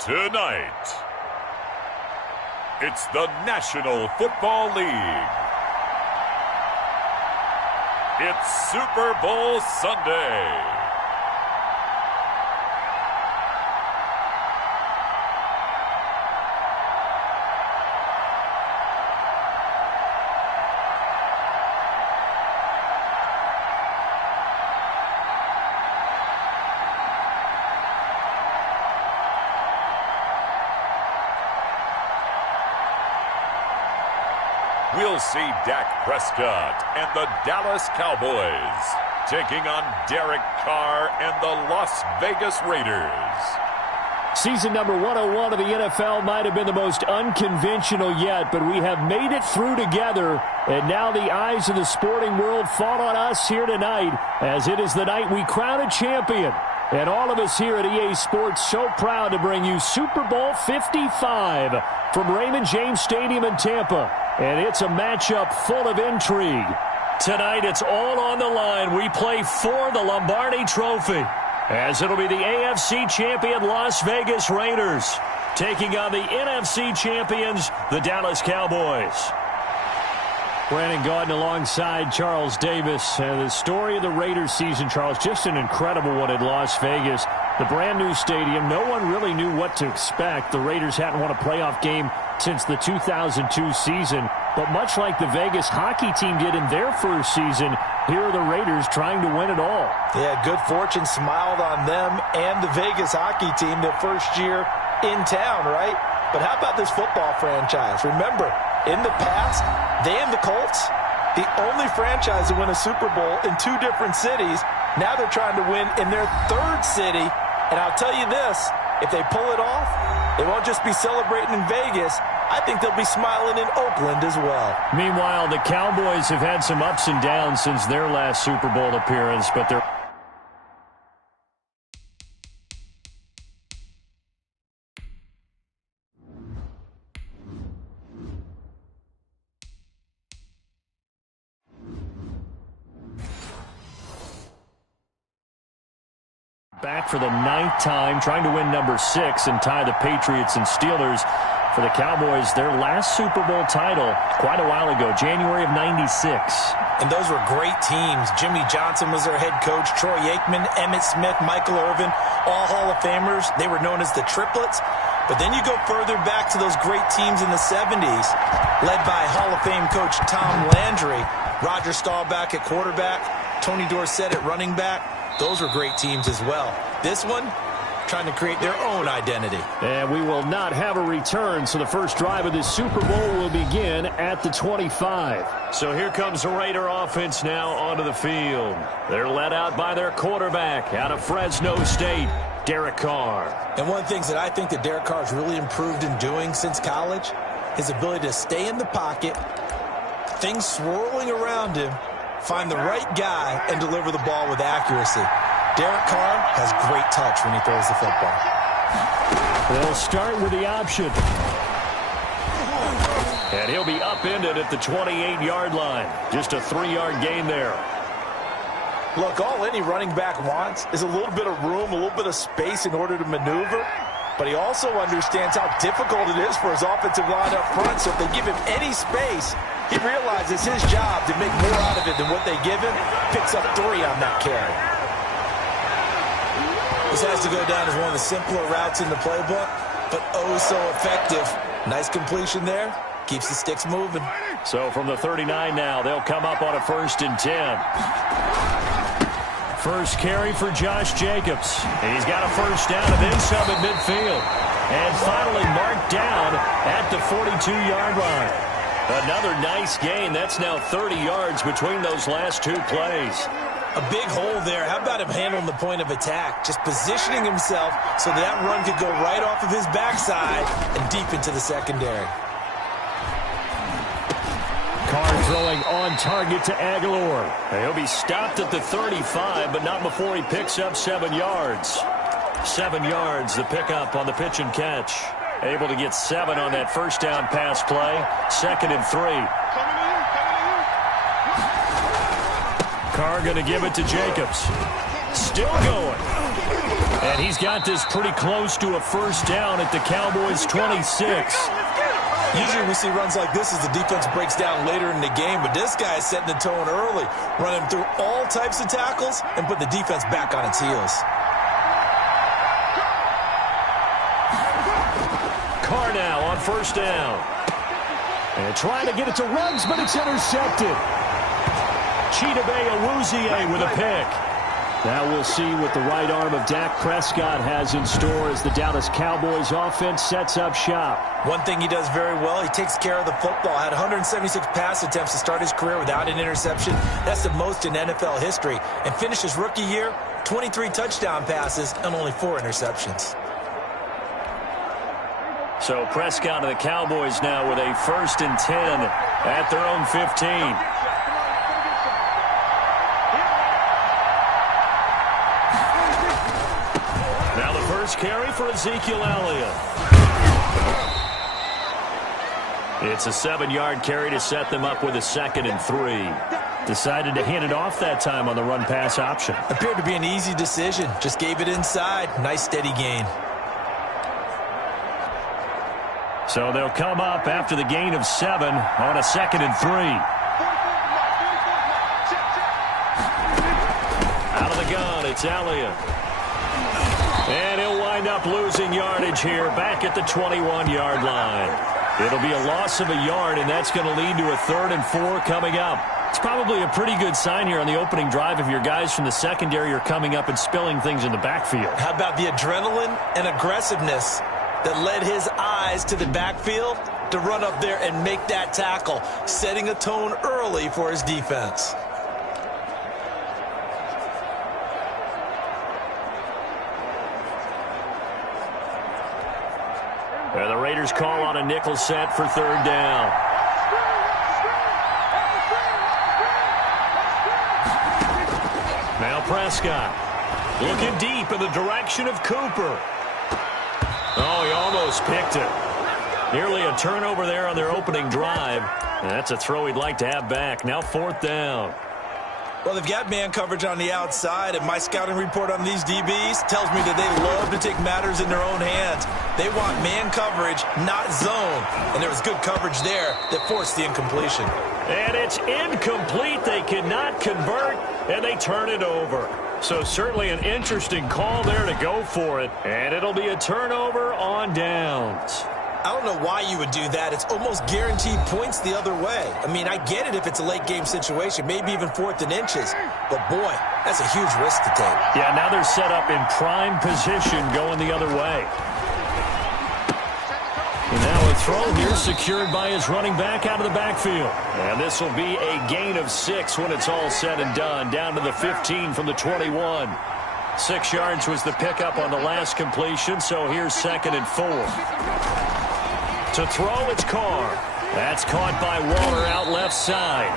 Tonight, it's the National Football League. It's Super Bowl Sunday. We'll see Dak Prescott and the Dallas Cowboys taking on Derek Carr and the Las Vegas Raiders. Season number 101 of the NFL might have been the most unconventional yet, but we have made it through together, and now the eyes of the sporting world fall on us here tonight, as it is the night we crown a champion. And all of us here at EA Sports so proud to bring you Super Bowl 55 from Raymond James Stadium in Tampa. And it's a matchup full of intrigue. Tonight, it's all on the line. We play for the Lombardi Trophy, as it'll be the AFC champion Las Vegas Raiders taking on the NFC champions, the Dallas Cowboys. Brandon Gaudin alongside Charles Davis. The story of the Raiders season, Charles, just an incredible one in Las Vegas. The brand new stadium, no one really knew what to expect. The Raiders hadn't won a playoff game since the 2002 season. But much like the Vegas hockey team did in their first season, here are the Raiders trying to win it all. Yeah, good fortune smiled on them and the Vegas hockey team their first year in town, right? But how about this football franchise? Remember, in the past, they and the Colts, the only franchise to win a Super Bowl in two different cities. Now they're trying to win in their third city. And I'll tell you this, if they pull it off, they won't just be celebrating in Vegas. I think they'll be smiling in Oakland as well. Meanwhile, the Cowboys have had some ups and downs since their last Super Bowl appearance, but they're back for the 9th time, trying to win number 6 and tie the Patriots and Steelers. For the Cowboys, their last Super Bowl title quite a while ago, January of '96. And those were great teams. Jimmy Johnson was their head coach, Troy Aikman, Emmitt Smith, Michael Irvin, all Hall of Famers. They were known as the Triplets. But then you go further back to those great teams in the 70s, led by Hall of Fame coach Tom Landry, Roger Staubach at quarterback, Tony Dorsett at running back. Those were great teams as well. This one, trying to create their own identity. And we will not have a return, so the first drive of this Super Bowl will begin at the 25. So here comes the Raider offense now onto the field. They're led out by their quarterback out of Fresno State, Derek Carr. And one of the things that I think that Derek Carr has really improved in doing since college, his ability to stay in the pocket, things swirling around him, find the right guy, and deliver the ball with accuracy. Derek Carr has great touch when he throws the football. They'll start with the option. And he'll be upended at the 28-yard line. Just a 3-yard gain there. Look, all any running back wants is a little bit of room, a little bit of space in order to maneuver. But he also understands how difficult it is for his offensive line up front. So if they give him any space, he realizes his job to make more out of it than what they give him. Picks up 3 on that carry. This has to go down as one of the simpler routes in the playbook, but oh so effective. Nice completion there. Keeps the sticks moving. So from the 39 now, they'll come up on a 1st and 10. First carry for Josh Jacobs. He's got a first down and then some at midfield. And finally marked down at the 42-yard line. Another nice gain. That's now 30 yards between those last 2 plays. A big hole there. How about him handling the point of attack? Just positioning himself so that run could go right off of his backside and deep into the secondary. Carr throwing on target to Aguilar. He'll be stopped at the 35, but not before he picks up 7 yards. 7 yards, the pickup on the pitch and catch. Able to get 7 on that first down pass play. 2nd and 3. Carr going to give it to Jacobs. Still going. And he's got this pretty close to a first down at the Cowboys' 26. Usually we see runs like this as the defense breaks down later in the game, but this guy is setting the tone early, running through all types of tackles and put the defense back on its heels. Carr now on first down. And trying to get it to Ruggs, but it's intercepted. Chidobe Awuzie with a pick. Now we'll see what the right arm of Dak Prescott has in store as the Dallas Cowboys offense sets up shop. One thing he does very well, he takes care of the football. Had 176 pass attempts to start his career without an interception. That's the most in NFL history. And finished his rookie year, 23 touchdown passes and only 4 interceptions. So Prescott of the Cowboys now with a 1st and 10 at their own 15. First carry for Ezekiel Elliott. It's a 7-yard carry to set them up with a 2nd and 3. Decided to hand it off that time on the run-pass option. Appeared to be an easy decision. Just gave it inside. Nice steady gain. So they'll come up after the gain of 7 on a 2nd and 3. Out of the gun, it's Elliott. And he'll wind up losing yardage here back at the 21-yard line. It'll be a loss of a yard, and that's going to lead to a 3rd and 4 coming up. It's probably a pretty good sign here on the opening drive if your guys from the secondary are coming up and spilling things in the backfield. How about the adrenaline and aggressiveness that led his eyes to the backfield to run up there and make that tackle, setting a tone early for his defense. And the Raiders call on a nickel set for 3rd down. Now Prescott looking deep in the direction of Cooper. Oh, he almost picked it. Nearly a turnover there on their opening drive. And that's a throw he'd like to have back. Now 4th down. Well, they've got man coverage on the outside, and my scouting report on these DBs tells me that they love to take matters in their own hands. They want man coverage, not zone. And there was good coverage there that forced the incompletion. And it's incomplete. They cannot convert, and they turn it over. So certainly an interesting call there to go for it. And it'll be a turnover on downs. I don't know why you would do that. It's almost guaranteed points the other way. I mean, I get it if it's a late-game situation, maybe even 4th and inches. But, boy, that's a huge risk to take. Yeah, now they're set up in prime position going the other way. And now a throw here secured by his running back out of the backfield. And this will be a gain of 6 when it's all said and done. Down to the 15 from the 21. 6 yards was the pickup on the last completion, so here's 2nd and 4. To throw, it's Carr. That's caught by Waller out left side.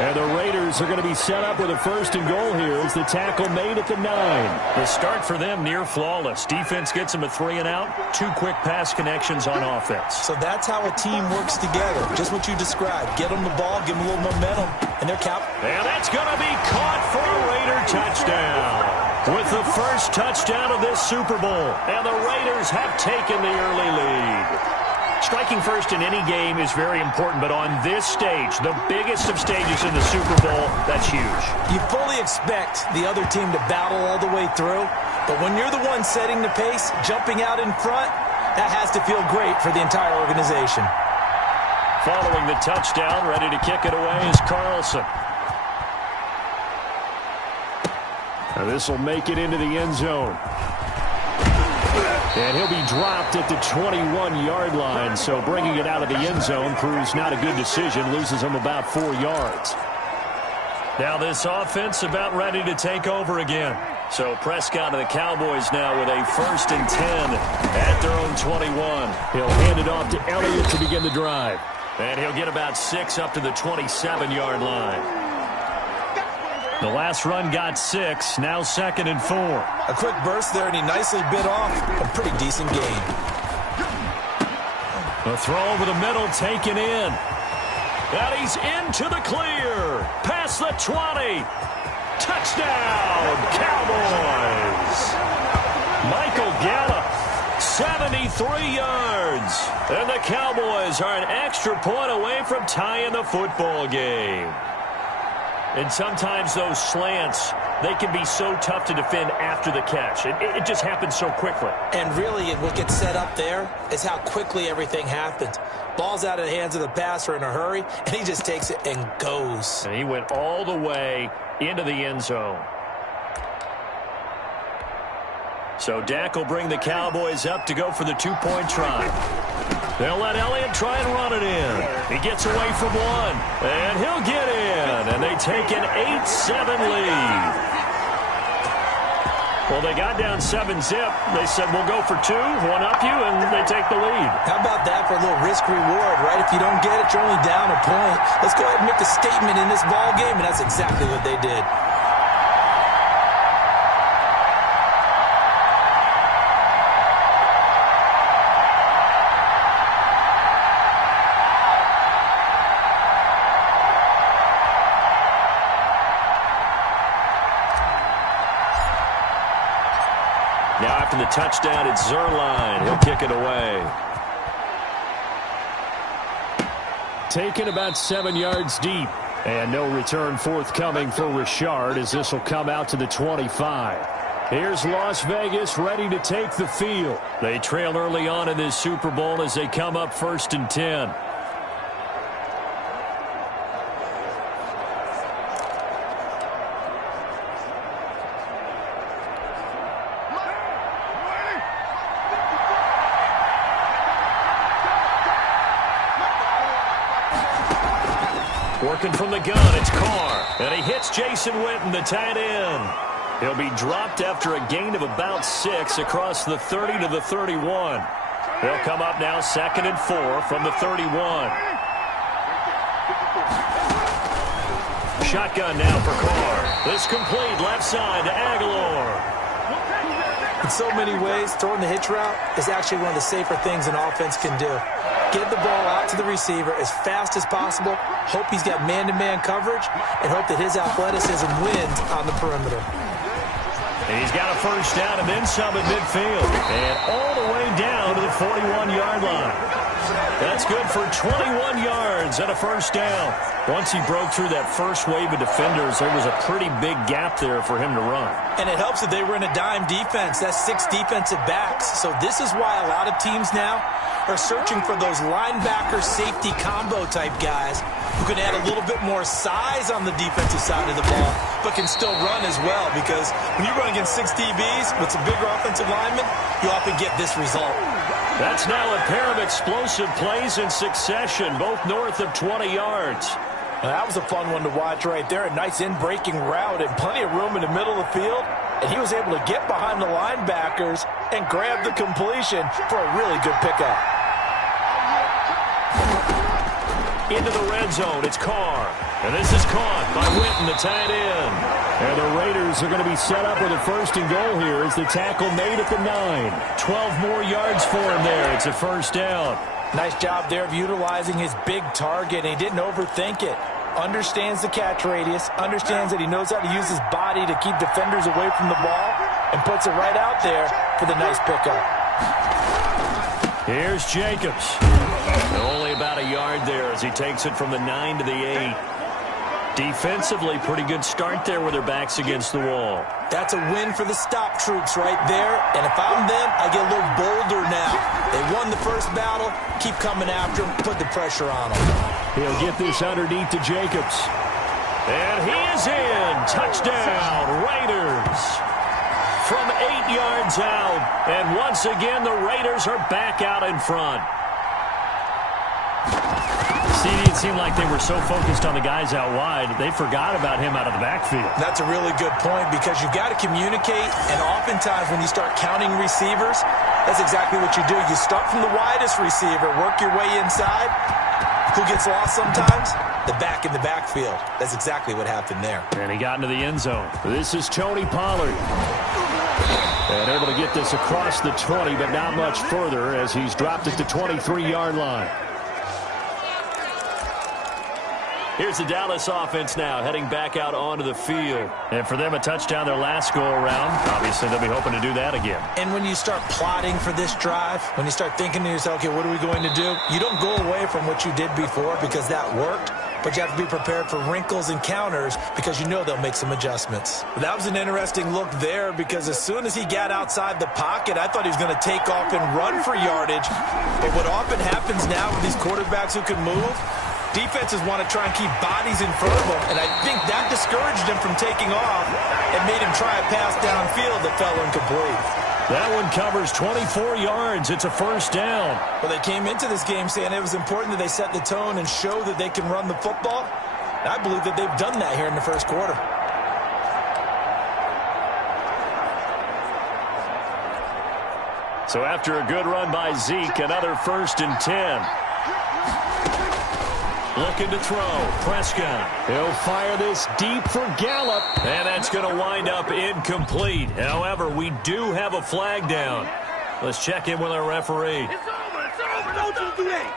And the Raiders are going to be set up with a 1st and goal here as the tackle made at the 9. The start for them near flawless. Defense gets them a 3 and out. 2 quick pass connections on offense. So that's how a team works together. Just what you described. Get them the ball, give them a little momentum, and they're cap. And that's going to be caught for a Raider touchdown. With the first touchdown of this Super Bowl. And the Raiders have taken the early lead. Striking first in any game is very important, but on this stage, the biggest of stages in the Super Bowl, that's huge. You fully expect the other team to battle all the way through, but when you're the one setting the pace, jumping out in front, that has to feel great for the entire organization. Following the touchdown, ready to kick it away is Carlson. Now this will make it into the end zone. And he'll be dropped at the 21-yard line, so bringing it out of the end zone proves not a good decision, loses him about 4 yards. Now this offense about ready to take over again. So Prescott of the Cowboys now with a 1st and 10 at their own 21. He'll hand it off to Elliott to begin the drive. And he'll get about 6 up to the 27-yard line. The last run got 6, now 2nd and 4. A quick burst there, and he nicely bit off a pretty decent gain. The throw over the middle taken in. And he's into the clear. Past the 20. Touchdown, Cowboys! Michael Gallup, 73 yards. And the Cowboys are an extra point away from tying the football game. And sometimes those slants, they can be so tough to defend after the catch. It just happens so quickly. And really, what gets set up there is how quickly everything happens. Ball's out of the hands of the passer in a hurry, and he just takes it and goes. And he went all the way into the end zone. So Dak will bring the Cowboys up to go for the two-point try. They'll let Elliott try and run it in. He gets away from one, and he'll get in. And they take an 8-7 lead. Well, they got down 7-zip. They said, we'll go for two, one up you, and they take the lead. How about that for a little risk-reward, right? If you don't get it, you're only down a point. Let's go ahead and make a statement in this ball game, and that's exactly what they did. Now after the touchdown, it's Zerline. He'll kick it away. Taken about 7 yards deep. And no return forthcoming for Richard as this will come out to the 25. Here's Las Vegas ready to take the field. They trail early on in this Super Bowl as they come up 1st and 10. Working from the gun, it's Carr. And he hits Jason Witten, the tight end. He'll be dropped after a gain of about 6 across the 30 to the 31. They'll come up now 2nd and 4 from the 31. Shotgun now for Carr. This complete left side to Aguilar. In so many ways, throwing the hitch route is actually one of the safer things an offense can do. Get the ball out to the receiver as fast as possible, hope he's got man-to-man coverage, and hope that his athleticism wins on the perimeter. And he's got a first down and then some at midfield. And all the way down to the 41-yard line. That's good for 21 yards and a first down. Once he broke through that first wave of defenders, there was a pretty big gap there for him to run. And it helps that they were in a dime defense. That's 6 defensive backs. So this is why a lot of teams now are searching for those linebacker safety combo type guys who can add a little bit more size on the defensive side of the ball, but can still run as well, because when you run against 6 DBs with some bigger offensive linemen, you often get this result. That's now a pair of explosive plays in succession, both north of 20 yards. Now, that was a fun one to watch right there. A nice in-breaking route and plenty of room in the middle of the field. And he was able to get behind the linebackers and grab the completion for a really good pickup. Into the red zone, it's Carr. And this is caught by Witten, the tight end. And the Raiders are going to be set up with a 1st and goal here as the tackle made at the 9. 12 more yards for him there. It's a first down. Nice job there of utilizing his big target. He didn't overthink it. Understands the catch radius. Understands that he knows how to use his body to keep defenders away from the ball. And puts it right out there for the nice pickup. Here's Jacobs. Only about a yard there as he takes it from the 9 to the 8. Defensively, pretty good start there with their backs against the wall. That's a win for the stop troops right there. And if I'm them, I get a little bolder now. They won the first battle. Keep coming after them. Put the pressure on them. He'll get this underneath to Jacobs. And he is in. Touchdown, Raiders. From 8 yards out. And once again, the Raiders are back out in front. It seemed like they were so focused on the guys out wide, they forgot about him out of the backfield. That's a really good point, because you've got to communicate, and oftentimes when you start counting receivers, that's exactly what you do. You start from the widest receiver, work your way inside. Who gets lost sometimes? The back in the backfield. That's exactly what happened there. And he got into the end zone. This is Tony Pollard. And able to get this across the 20, but not much further as he's dropped at the 23-yard line. Here's the Dallas offense now heading back out onto the field. And for them, a touchdown their last go-around. Obviously, they'll be hoping to do that again. And when you start plotting for this drive, when you start thinking to yourself, okay, what are we going to do? You don't go away from what you did before because that worked. But you have to be prepared for wrinkles and counters because you know they'll make some adjustments. That was an interesting look there because as soon as he got outside the pocket, I thought he was going to take off and run for yardage. But what often happens now with these quarterbacks who can move, defenses want to try and keep bodies in front of them, and I think that discouraged him from taking off and made him try a pass downfield that fell incomplete. That one covers 24 yards. It's a first down. Well, they came into this game saying it was important that they set the tone and show that they can run the football. And I believe that they've done that here in the first quarter. So after a good run by Zeke, another 1st and 10. Looking to throw. Prescott. He'll fire this deep for Gallup. And that's going to wind up incomplete. However, we do have a flag down. Let's check in with our referee. It's over. Don't you do that.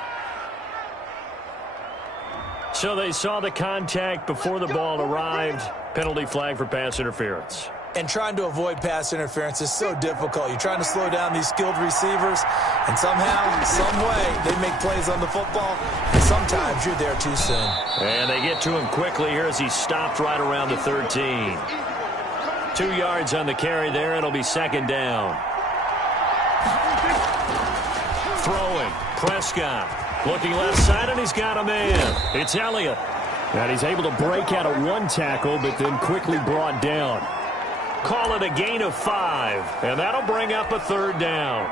So they saw the contact before the ball arrived. Penalty flag for pass interference. And trying to avoid pass interference is so difficult. You're trying to slow down these skilled receivers, and somehow, some way, they make plays on the football, and sometimes you're there too soon. And they get to him quickly here as he stopped right around the 13. 2 yards on the carry there. It'll be 2nd down. Throwing. Prescott. Looking left side, and he's got a man. It's Elliott. And he's able to break out of one tackle, but then quickly brought down. Call it a gain of 5, and that'll bring up a 3rd down.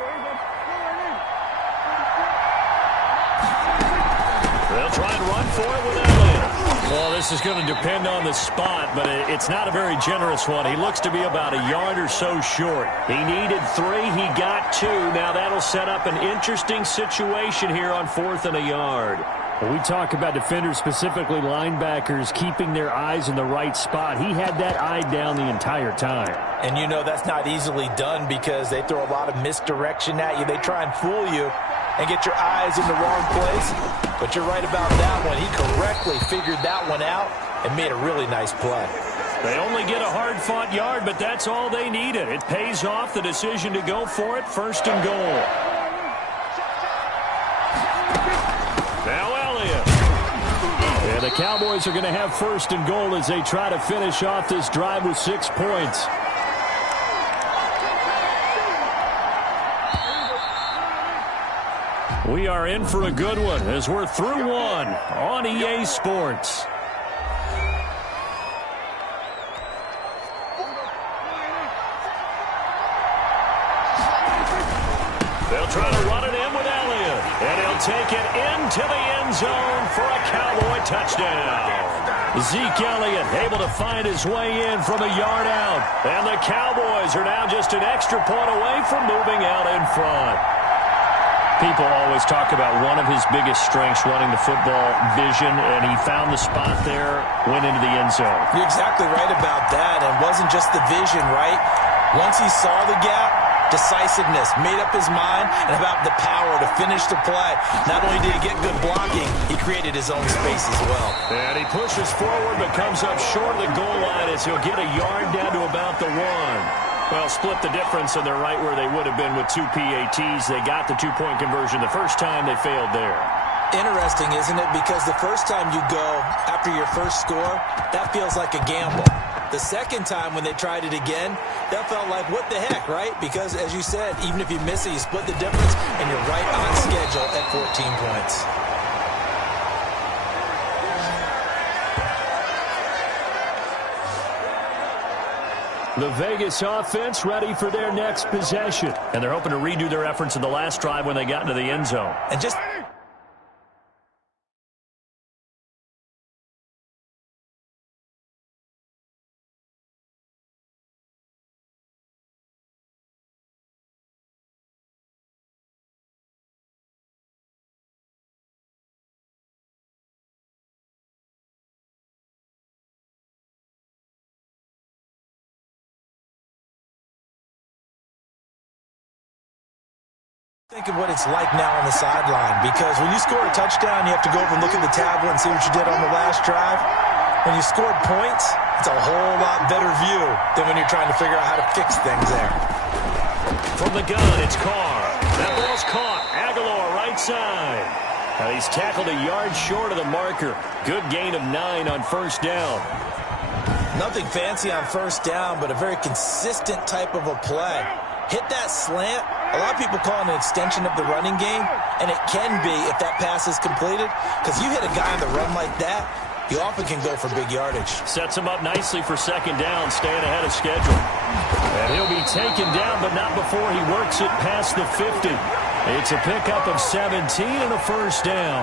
They'll try and run for it with Elliott. Well, this is going to depend on the spot, but it's not a very generous one. He looks to be about a yard or so short. He needed 3. He got 2. Now that'll set up an interesting situation here on 4th and a yard. When we talk about defenders, specifically linebackers, keeping their eyes in the right spot, he had that eye down the entire time. And you know that's not easily done because they throw a lot of misdirection at you. They try and fool you and get your eyes in the wrong place. But you're right about that one. He correctly figured that one out and made a really nice play. They only get a hard-fought yard, but that's all they needed. It pays off the decision to go for it, 1st and goal. Now Elliott. And the Cowboys are going to have 1st and goal as they try to finish off this drive with 6 points. We are in for a good one as we're through one on EA Sports. They'll try to run it in with Elliott. And he'll take it into the end zone for a Cowboy touchdown. Zeke Elliott able to find his way in from a yard out. And the Cowboys are now just an extra point away from moving out in front. People always talk about one of his biggest strengths running the football, vision, and he found the spot there, went into the end zone. You're exactly right about that. And it wasn't just the vision, right? Once he saw the gap, decisiveness, made up his mind, and about the power to finish the play. Not only did he get good blocking, he created his own space as well. And he pushes forward but comes up short of the goal line as he'll get a yard down to about the 1. Well, split the difference, and they're right where they would have been with 2 PATs. They got the 2-point conversion the first time. They failed there. Interesting, isn't it? Because the first time you go after your first score, that feels like a gamble. The second time when they tried it again, that felt like, what the heck, right? Because, as you said, even if you miss it, you split the difference, and you're right on schedule at 14 points. The Vegas offense ready for their next possession. And they're hoping to redo their efforts in the last drive when they got into the end zone. And just Think of what it's like now on the sideline, because when you score a touchdown, you have to go over and look at the tablet and see what you did on the last drive. When you scored points, it's a whole lot better view than when you're trying to figure out how to fix things there. From the gun, it's Carr. That ball's caught. Aguilar, right side. Now he's tackled a yard short of the marker. Good gain of 9 on first down. Nothing fancy on first down, but a very consistent type of a play. Hit that slant. A lot of people call it an extension of the running game, and it can be if that pass is completed, because you hit a guy on the run like that, you often can go for big yardage. Sets him up nicely for second down, staying ahead of schedule. And he'll be taken down, but not before he works it past the 50. It's a pickup of 17 and a first down.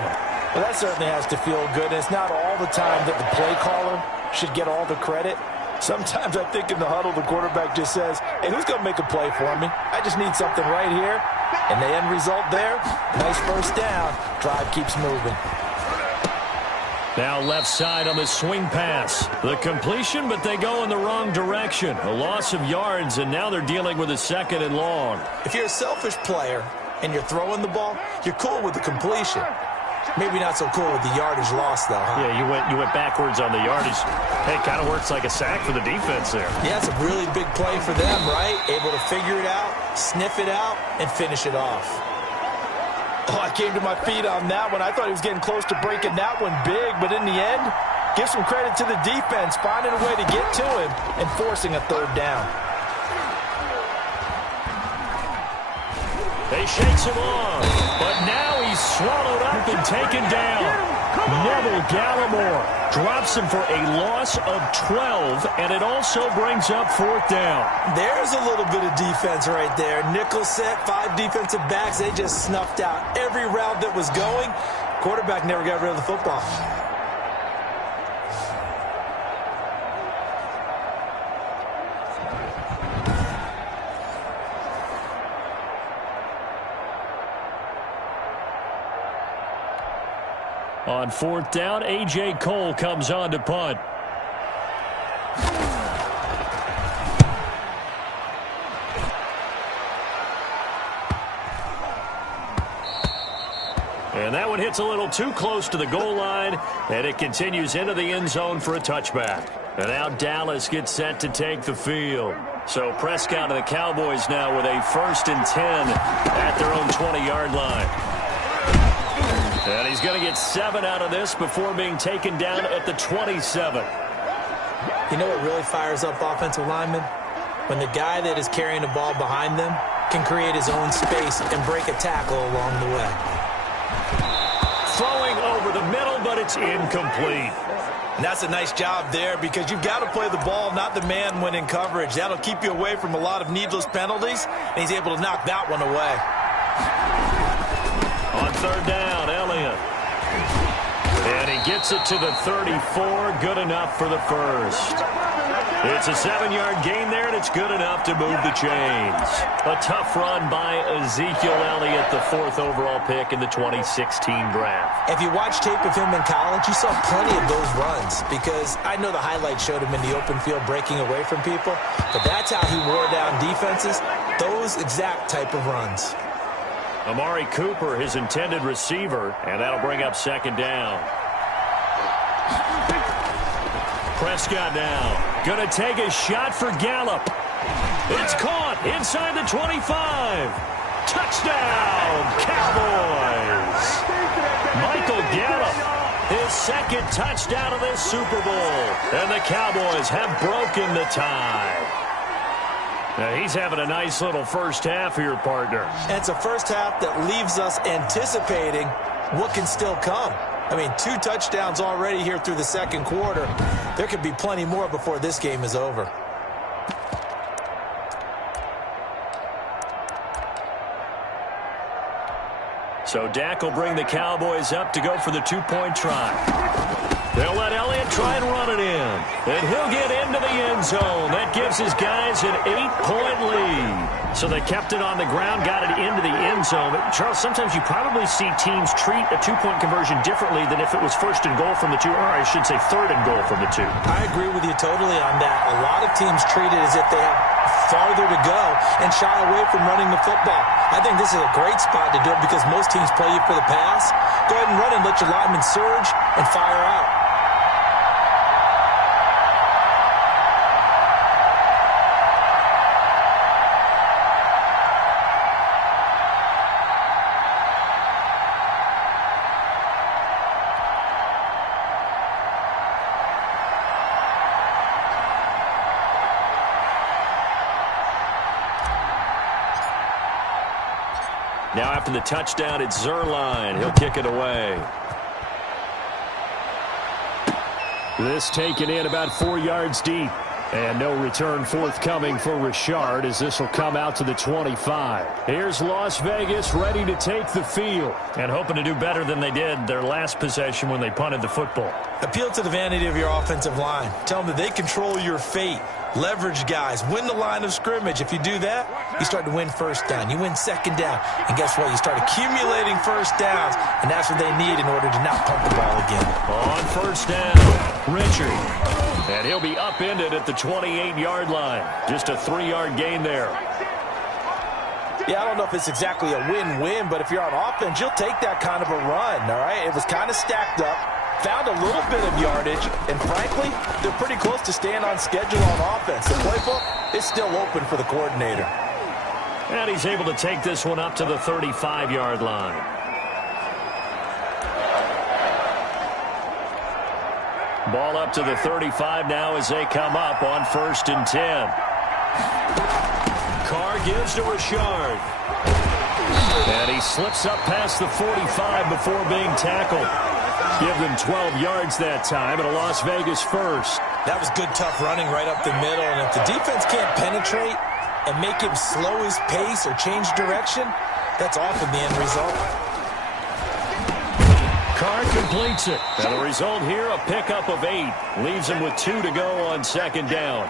Well, that certainly has to feel good. It's not all the time that the play caller should get all the credit. Sometimes I think in the huddle, the quarterback just says, hey, who's going to make a play for me? I just need something right here. And the end result there, nice first down. Drive keeps moving. Now left side on the swing pass. The completion, but they go in the wrong direction. A loss of yards, and now they're dealing with a second and long. If you're a selfish player and you're throwing the ball, you're cool with the completion. Maybe not so cool with the yardage loss, though, huh? Yeah, you went backwards on the yardage. Hey, it kind of works like a sack for the defense there. Yeah, it's a really big play for them, right? Able to figure it out, sniff it out, and finish it off. Oh, I came to my feet on that one. I thought he was getting close to breaking that one big, but in the end, give some credit to the defense, finding a way to get to him and forcing a third down. They shakes him off, but now he's swallowed up and taken down. Neville Gallimore drops him for a loss of 12, and it also brings up fourth down. There's a little bit of defense right there. Nickel set, 5 defensive backs. They just snuffed out every route that was going. Quarterback never got rid of the football. On fourth down, A.J. Cole comes on to punt. And that one hits a little too close to the goal line, and it continues into the end zone for a touchback. And now Dallas gets set to take the field. So Prescott and the Cowboys now with a 1st and 10 at their own 20-yard line. And he's going to get 7 out of this before being taken down at the 27. You know what really fires up offensive linemen? When the guy that is carrying the ball behind them can create his own space and break a tackle along the way. Throwing over the middle, but it's incomplete. And that's a nice job there, because you've got to play the ball, not the man when in coverage. That'll keep you away from a lot of needless penalties, and he's able to knock that one away. On third down, Elliott. And he gets it to the 34. Good enough for the first. It's a 7-yard gain there, and it's good enough to move the chains. A tough run by Ezekiel Elliott, the 4th overall pick in the 2016 draft. If you watch tape of him in college, you saw plenty of those runs, because I know the highlights showed him in the open field breaking away from people, but that's how he wore down defenses, those exact type of runs. Amari Cooper, his intended receiver, and that'll bring up second down. Prescott now going to take a shot for Gallup. It's caught inside the 25. Touchdown, Cowboys. Michael Gallup, his 2nd touchdown of this Super Bowl. And the Cowboys have broken the tie. Now he's having a nice little first half here, partner. And it's a first half that leaves us anticipating what can still come. I mean, 2 touchdowns already here through the second quarter. There could be plenty more before this game is over. So Dak will bring the Cowboys up to go for the 2-point try. They'll let Elliott try and run it in. And he'll get into the end zone. That gives his guys an 8-point lead. So they kept it on the ground, got it into the end zone. But Charles, sometimes you probably see teams treat a 2-point conversion differently than if it was 1st and goal from the 2, or I should say 3rd and goal from the 2. I agree with you totally on that. A lot of teams treat it as if they have farther to go and shy away from running the football. I think this is a great spot to do it because most teams play you for the pass. Go ahead and run and let your linemen surge and fire out. Now after the touchdown, it's Zerline. He'll kick it away. This taken in about 4 yards deep. And no return forthcoming for Richard as this will come out to the 25. Here's Las Vegas ready to take the field and hoping to do better than they did their last possession when they punted the football. Appeal to the vanity of your offensive line. Tell them that they control your fate. Leverage guys. Win the line of scrimmage. If you do that, you start to win first down. You win second down. And guess what? You start accumulating first downs. And that's what they need in order to not punt the ball again. On first down, Richard. And he'll be upended at the 28-yard line. Just a 3-yard gain there. Yeah, I don't know if it's exactly a win-win, but if you're on offense, you'll take that kind of a run, all right? It was kind of stacked up, found a little bit of yardage, and frankly, they're pretty close to staying on schedule on offense. The playbook is still open for the coordinator. And he's able to take this one up to the 35-yard line. Ball up to the 35 now as they come up on 1st and 10. Carr gives to Richard. And he slips up past the 45 before being tackled. Give them 12 yards that time and a Las Vegas first. That was good, tough running right up the middle. And if the defense can't penetrate and make him slow his pace or change direction, that's often the end result. Carr completes it. And the result here, a pickup of 8. Leaves him with 2 to go on 2nd down.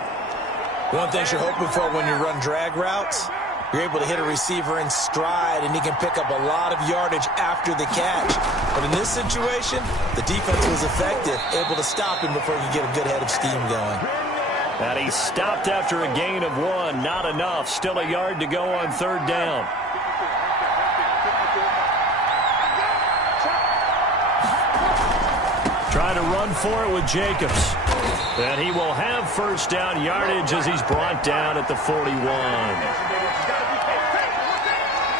One thing you're hoping for when you run drag routes, you're able to hit a receiver in stride, and he can pick up a lot of yardage after the catch. But in this situation, the defense was effective, able to stop him before he could get a good head of steam going. And he stopped after a gain of 1. Not enough. Still a yard to go on 3rd down. Trying to run for it with Jacobs. And he will have first down yardage as he's brought down at the 41.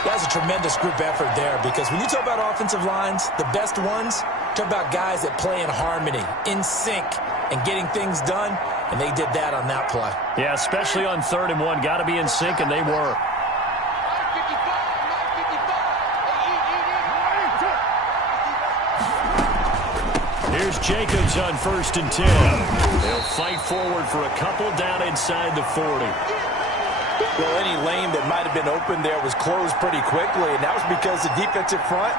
That's a tremendous group effort there because when you talk about offensive lines, the best ones, talk about guys that play in harmony, in sync, and getting things done, and they did that on that play. Yeah, especially on 3rd and 1. Got to be in sync, and they were. Here's Jacobs on 1st and 10. They'll fight forward for a couple down inside the 40. Well, any lane that might have been open there was closed pretty quickly, and that was because the defensive front,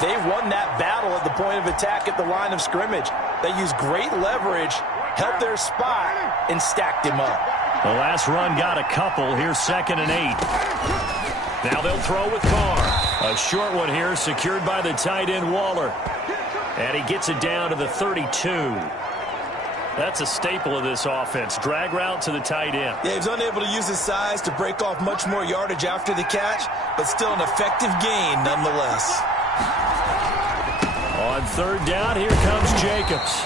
they won that battle at the point of attack at the line of scrimmage. They used great leverage, held their spot, and stacked him up. The last run got a couple. Here's 2nd and 8. Now they'll throw with Carr. A short one here, secured by the tight end Waller. And he gets it down to the 32. That's a staple of this offense. Drag route to the tight end. Yeah, he was unable to use his size to break off much more yardage after the catch, but still an effective gain nonetheless. On 3rd down, here comes Jacobs.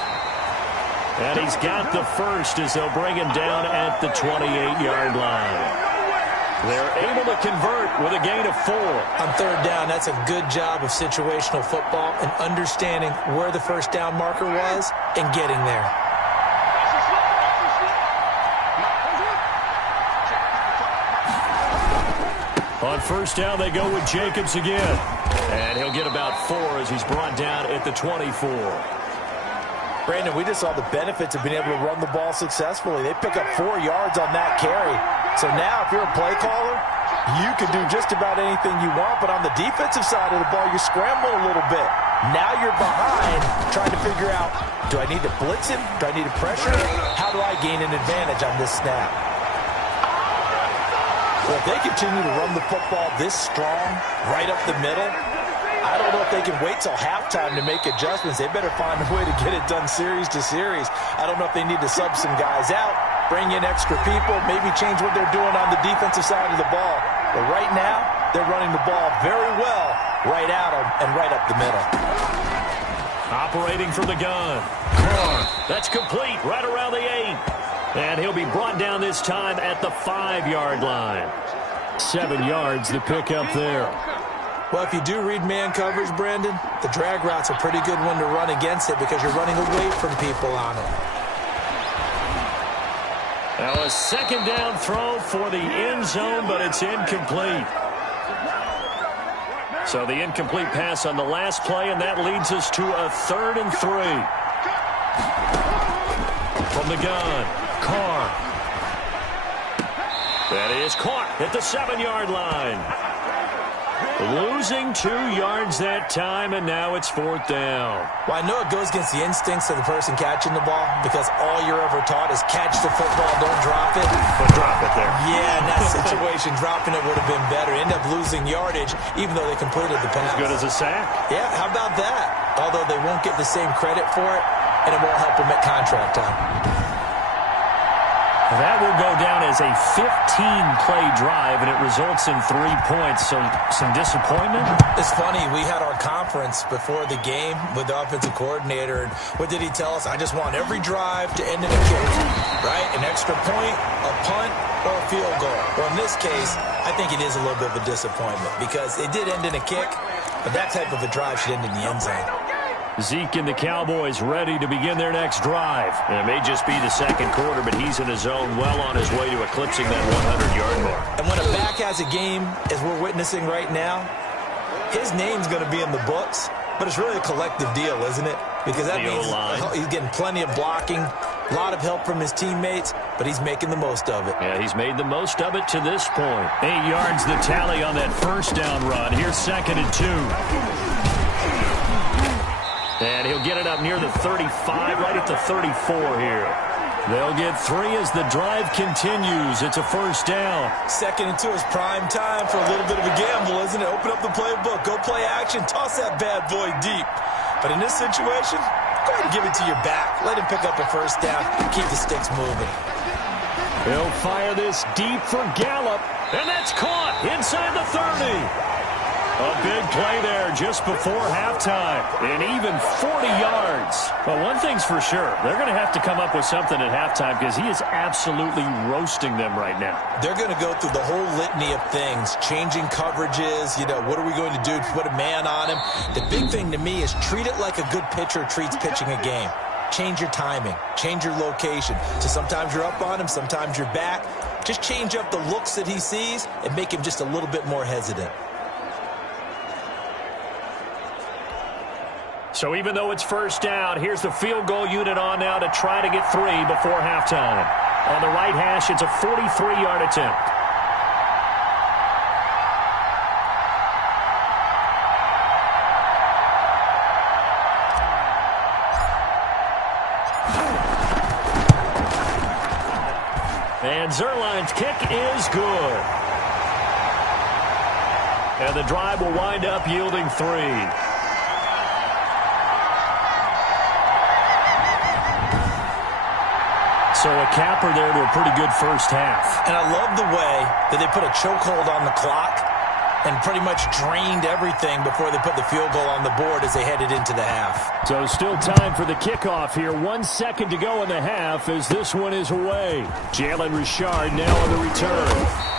And he's got the first as they'll bring him down at the 28-yard line. They're able to convert with a gain of 4. On 3rd down, that's a good job of situational football and understanding where the first down marker was and getting there. On 1st down, they go with Jacobs again. And he'll get about 4 as he's brought down at the 24. Brandon, we just saw the benefits of being able to run the ball successfully. They pick up 4 yards on that carry. So now if you're a play caller, you can do just about anything you want. But on the defensive side of the ball, you scramble a little bit. Now you're behind trying to figure out, do I need to blitz him? Do I need to pressure him? How do I gain an advantage on this snap? Well, if they continue to run the football this strong, right up the middle, I don't know if they can wait till halftime to make adjustments. They better find a way to get it done series to series. I don't know if they need to sub some guys out bring in extra people, maybe change what they're doing on the defensive side of the ball. But right now, they're running the ball very well right at them and right up the middle. Operating from the gun. Carr. That's complete right around the 8. And he'll be brought down this time at the 5-yard line. 7 yards the pick up there. Well, if you do read man coverage, Brandon, the drag route's a pretty good one to run against it because you're running away from people on it. Now a second down throw for the end zone, but it's incomplete. So the incomplete pass on the last play, and that leads us to a 3rd and 3. From the gun, Carr. That is caught at the 7-yard line. Losing 2 yards that time, and now it's 4th down. Well, I know it goes against the instincts of the person catching the ball because all you're ever taught is catch the football, don't drop it. But drop it there. Yeah, in that situation, dropping it would have been better. End up losing yardage, even though they completed the pass. As good as a sack. Yeah, how about that? Although they won't get the same credit for it, and it won't help them at contract time. That will go down as a 15-play drive, and it results in 3 points. So some disappointment? It's funny. We had our conference before the game with the offensive coordinator, and what did he tell us? I just want every drive to end in a kick, right? An extra point, a punt, or a field goal. Well, in this case, I think it is a little bit of a disappointment because it did end in a kick, but that type of a drive should end in the end zone. Zeke and the Cowboys ready to begin their next drive. And it may just be the second quarter, but he's in his zone, well on his way to eclipsing that 100-yard mark. And when a back has a game, as we're witnessing right now, his name's going to be in the books, but it's really a collective deal, isn't it? Because that means he's getting plenty of blocking, a lot of help from his teammates, but he's making the most of it. Yeah, he's made the most of it to this point. 8 yards the tally on that first down run. Here's 2nd and 2. And he'll get it up near the 35, right at the 34 here. They'll get 3 as the drive continues. It's a first down. 2nd and 2 is prime time for a little bit of a gamble, isn't it? Open up the playbook, go play action, toss that bad boy deep. But in this situation, go ahead and give it to your back. Let him pick up a first down. Keep the sticks moving. He'll fire this deep for Gallup. And that's caught inside the 30. A big play there just before halftime. And even 40 yards. Well, one thing's for sure. They're going to have to come up with something at halftime because he is absolutely roasting them right now. They're going to go through the whole litany of things. Changing coverages. You know, what are we going to do to put a man on him? The big thing to me is treat it like a good pitcher treats pitching a game. Change your timing. Change your location. So sometimes you're up on him. Sometimes you're back. Just change up the looks that he sees and make him just a little bit more hesitant. So even though it's first down, here's the field goal unit on now to try to get 3 before halftime. On the right hash, it's a 43-yard attempt. And Zerline's kick is good. And the drive will wind up yielding 3. So a capper there to a pretty good first half. And I love the way that they put a chokehold on the clock and pretty much drained everything before they put the field goal on the board as they headed into the half. So still time for the kickoff here. 1 second to go in the half as this one is away. Jalen Richard now on the return.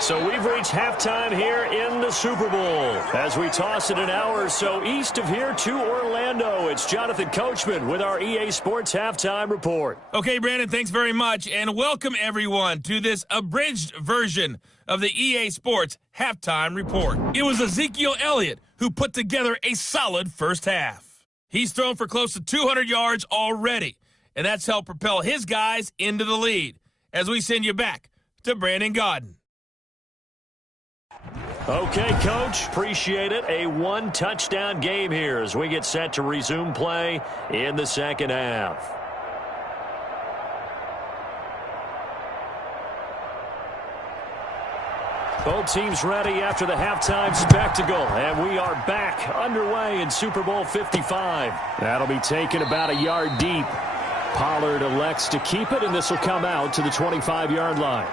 So we've reached halftime here in the Super Bowl. As we toss it an hour or so east of here to Orlando, it's Jonathan Coachman with our EA Sports Halftime Report. Okay, Brandon, thanks very much, and welcome everyone to this abridged version of the EA Sports Halftime Report. It was Ezekiel Elliott who put together a solid first half. He's thrown for close to 200 yards already, and that's helped propel his guys into the lead. As we send you back to Brandon Gaudin. Okay, Coach, appreciate it. A 1-touchdown game here as we get set to resume play in the second half. Both teams ready after the halftime spectacle, and we are back underway in Super Bowl 55. That'll be taken about a yard deep. Pollard elects to keep it, and this will come out to the 25-yard line.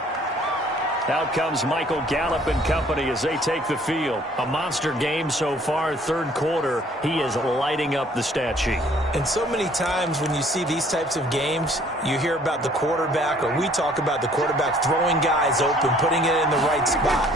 Out comes Michael Gallup and company as they take the field. A monster game so far, third quarter. He is lighting up the stat sheet. And so many times when you see these types of games, you hear about the quarterback, or we talk about the quarterback throwing guys open, putting it in the right spot.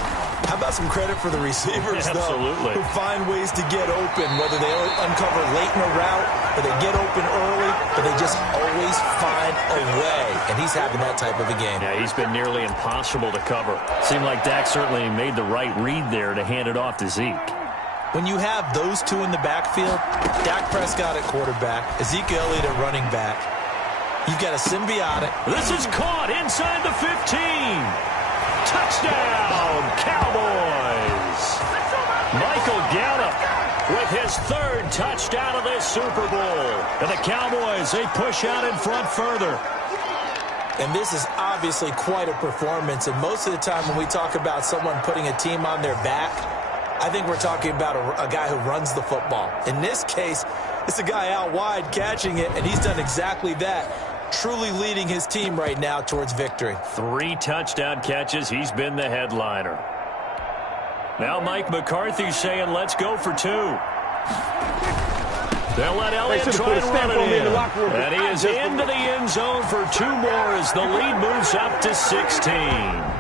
How about some credit for the receivers, Absolutely. though, who find ways to get open, whether they uncover late in a route, or they get open early, but they just always find a way. And he's having that type of a game. Yeah, he's been nearly impossible to cover. Seemed like Dak certainly made the right read there to hand it off to Zeke. When you have those two in the backfield, Dak Prescott at quarterback, Ezekiel Elliott at running back, you've got a symbiotic. This is caught inside the 15. Touchdown, Cowboys! Michael Gallup with his third touchdown of this Super Bowl. And the Cowboys, they push out in front further. And this is obviously quite a performance. And most of the time when we talk about someone putting a team on their back, I think we're talking about a guy who runs the football. In this case, it's a guy out wide catching it, and he's done exactly that. Truly leading his team right now towards victory. 3 touchdown catches. He's been the headliner. Now Mike McCarthy saying, let's go for 2. They'll let Elliott try and run it in. And he is into the end zone for 2 more as the lead moves up to 16.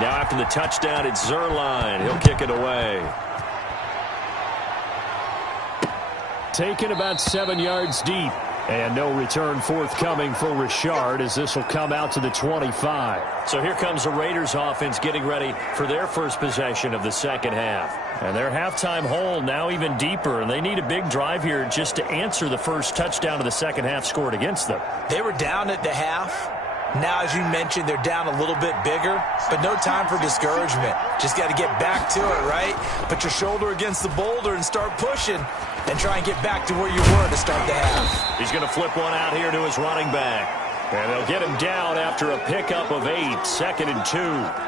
Now after the touchdown, it's Zerline. He'll kick it away. Taken about 7 yards deep. And no return forthcoming for Richard as this will come out to the 25. So here comes the Raiders offense getting ready for their first possession of the second half. And their halftime hole now even deeper, and they need a big drive here just to answer the first touchdown of the second half scored against them. They were down at the half. Now, as you mentioned, they're down a little bit bigger, but no time for discouragement. Just got to get back to it, right? Put your shoulder against the boulder and start pushing and try and get back to where you were to start the half. He's going to flip one out here to his running back. And they'll get him down after a pickup of 8, 2nd and 2.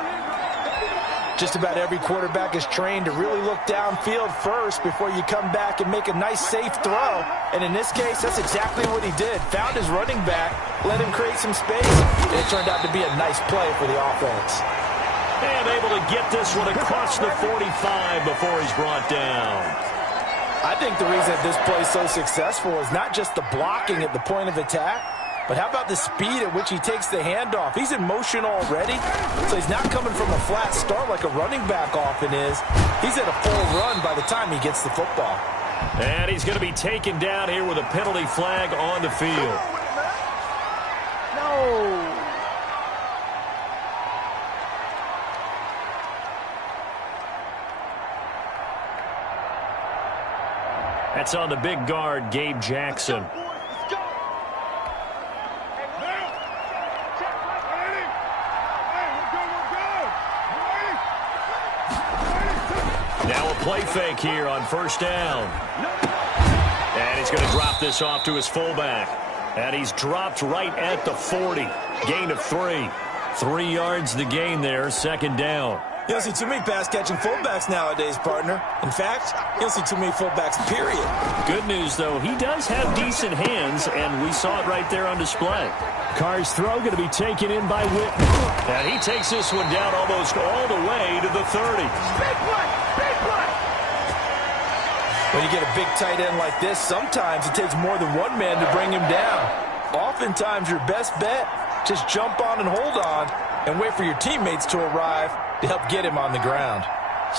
Just about every quarterback is trained to really look downfield first before you come back and make a nice, safe throw. And in this case, that's exactly what he did. Found his running back, let him create some space, and it turned out to be a nice play for the offense. And able to get this one across the 45 before he's brought down. I think the reason that this play is so successful is not just the blocking at the point of attack, but how about the speed at which he takes the handoff? He's in motion already, so he's not coming from a flat start like a running back often is. He's at a full run by the time he gets the football. And he's going to be taken down here with a penalty flag on the field. No. That's on the big guard, Gabe Jackson. Now a play fake here on first down. And he's going to drop this off to his fullback. And he's dropped right at the 40. Gain of 3. 3 yards the gain there, second down. You don't see too many pass-catching fullbacks nowadays, partner. In fact, you don't see too many fullbacks, period. Good news, though, he does have decent hands, and we saw it right there on display. Carr's throw going to be taken in by Whitman. And he takes this one down almost all the way to the 30. Big play! Big play! When you get a big tight end like this, sometimes it takes more than one man to bring him down. Oftentimes, your best bet, just jump on and hold on and wait for your teammates to arrive to help get him on the ground.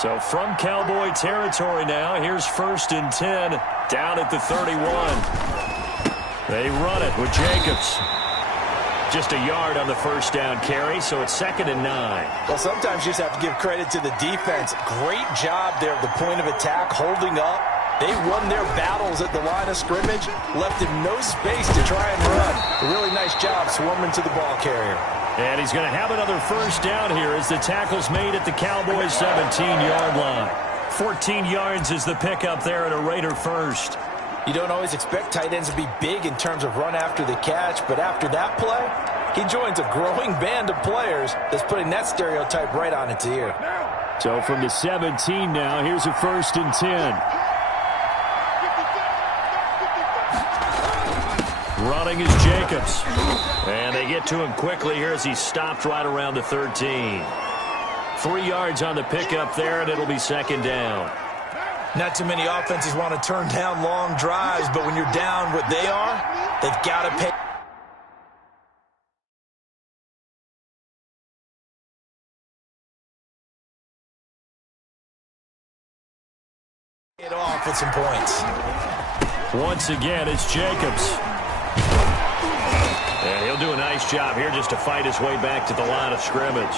So from Cowboy territory now, here's 1st and 10 down at the 31. They run it with Jacobs. Just a yard on the first down carry, so it's 2nd and 9. Well, sometimes you just have to give credit to the defense. Great job there at the point of attack, holding up. They won their battles at the line of scrimmage, left him no space to try and run. A really nice job swarming to the ball carrier. And he's going to have another first down here as the tackle's made at the Cowboys' 17-yard line. 14 yards is the pickup there and a Raider first. You don't always expect tight ends to be big in terms of run after the catch, but after that play, he joins a growing band of players that's putting that stereotype right on its ear. So from the 17 now, here's a 1st and 10. Running is Jacobs. And they get to him quickly here as he's stopped right around the 13. 3 yards on the pickup there, and it'll be 2nd down. Not too many offenses want to turn down long drives, but when you're down what they are, they've got to pay it off with some points. Once again, it's Jacobs. And he'll do a nice job here just to fight his way back to the line of scrimmage.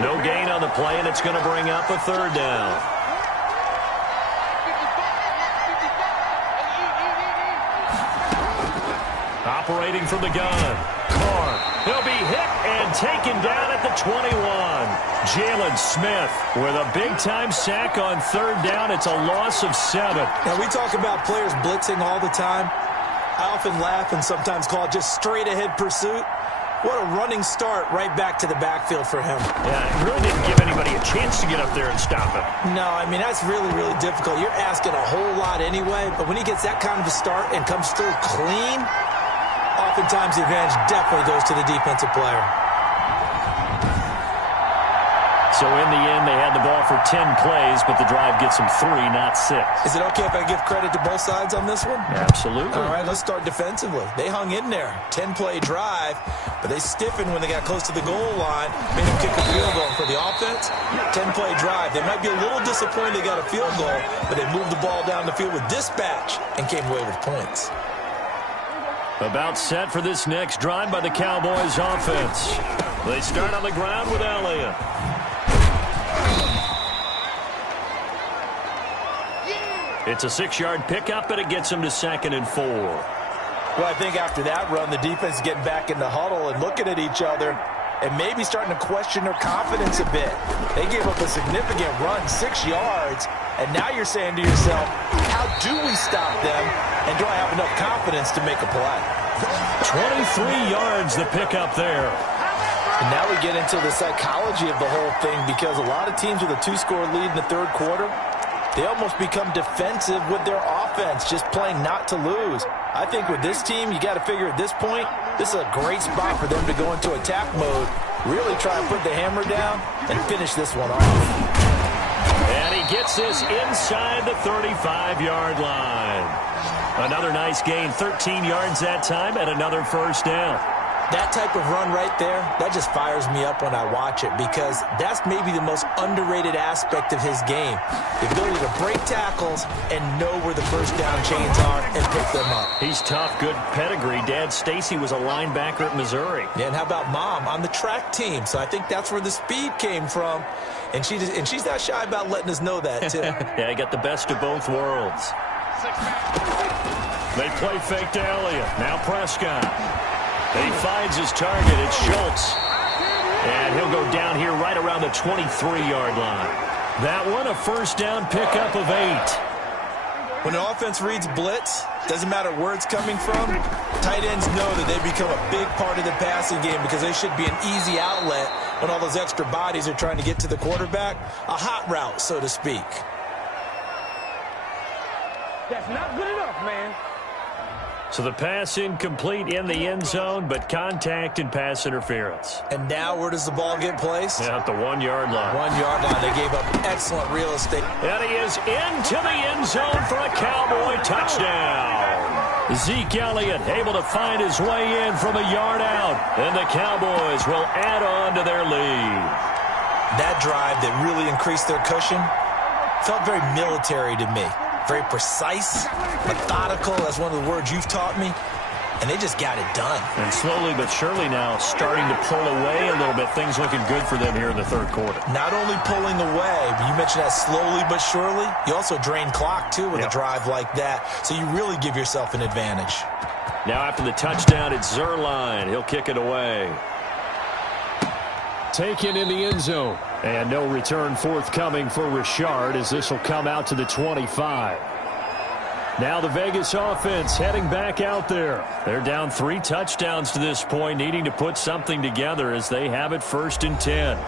No gain on the play, and it's going to bring up a 3rd down. Operating from the gun. Carr. He'll be hit and taken down at the 21. Jalen Smith with a big-time sack on 3rd down. It's a loss of 7. Now, we talk about players blitzing all the time. I often laugh and sometimes call it just straight-ahead pursuit. What a running start right back to the backfield for him. Yeah, it really didn't give anybody a chance to get up there and stop him. No, I mean, that's really, really difficult. You're asking a whole lot anyway, but when he gets that kind of a start and comes through clean, oftentimes the advantage definitely goes to the defensive player. So in the end, they had the ball for 10 plays, but the drive gets them 3, not 6. Is it okay if I give credit to both sides on this one? Absolutely. All right, let's start defensively. They hung in there. 10-play drive, but they stiffened when they got close to the goal line, made them kick a field goal. For the offense, 10-play drive. They might be a little disappointed they got a field goal, but they moved the ball down the field with dispatch and came away with points. About set for this next drive by the Cowboys offense. They start on the ground with Elliott. It's a 6-yard pickup, and it gets them to 2nd and 4. Well, I think after that run, the defense is getting back in the huddle and looking at each other and maybe starting to question their confidence a bit. They gave up a significant run, 6 yards, and now you're saying to yourself, how do we stop them, and do I have enough confidence to make a play? 23 yards, the pickup there. And now we get into the psychology of the whole thing, because a lot of teams with a 2-score lead in the 3rd quarter, they almost become defensive with their offense, just playing not to lose. I think with this team, you got to figure at this point, this is a great spot for them to go into attack mode, really try and put the hammer down and finish this one off. And he gets this inside the 35-yard line. Another nice gain, 13 yards that time, and another 1st down. That type of run right there, that just fires me up when I watch it, because that's maybe the most underrated aspect of his game. The ability to break tackles and know where the first down chains are and pick them up. He's tough, good pedigree. Dad, Stacy, was a linebacker at Missouri. Yeah, and how about Mom on the track team? So I think that's where the speed came from. And she's not shy about letting us know that, too. Yeah, he got the best of both worlds. They play fake to Elliott. Now Prescott. He finds his target. It's Schultz. And he'll go down here right around the 23-yard line. That one, a 1st down pickup of 8. When an offense reads blitz, doesn't matter where it's coming from, tight ends know that they become a big part of the passing game, because they should be an easy outlet when all those extra bodies are trying to get to the quarterback. A hot route, so to speak. That's not good enough, man. So the pass incomplete in the end zone, but contact and pass interference. And now where does the ball get placed? Yeah, at the 1-yard line. 1-yard line. They gave up excellent real estate. And he is into the end zone for a Cowboy touchdown. Zeke Elliott able to find his way in from a yard out. And the Cowboys will add on to their lead. That drive that really increased their cushion felt very military to me. Very precise, methodical, that's one of the words you've taught me, and they just got it done. And slowly but surely now starting to pull away a little bit. Things looking good for them here in the 3rd quarter. Not only pulling away, but you mentioned that slowly but surely, you also drain clock, too, with a drive like that, so you really give yourself an advantage. Now after the touchdown, it's Zerline. He'll kick it away. taken in the end zone. And no return forthcoming for Richard as this will come out to the 25. Now the Vegas offense heading back out there. They're down 3 touchdowns to this point, needing to put something together as they have it 1st and 10.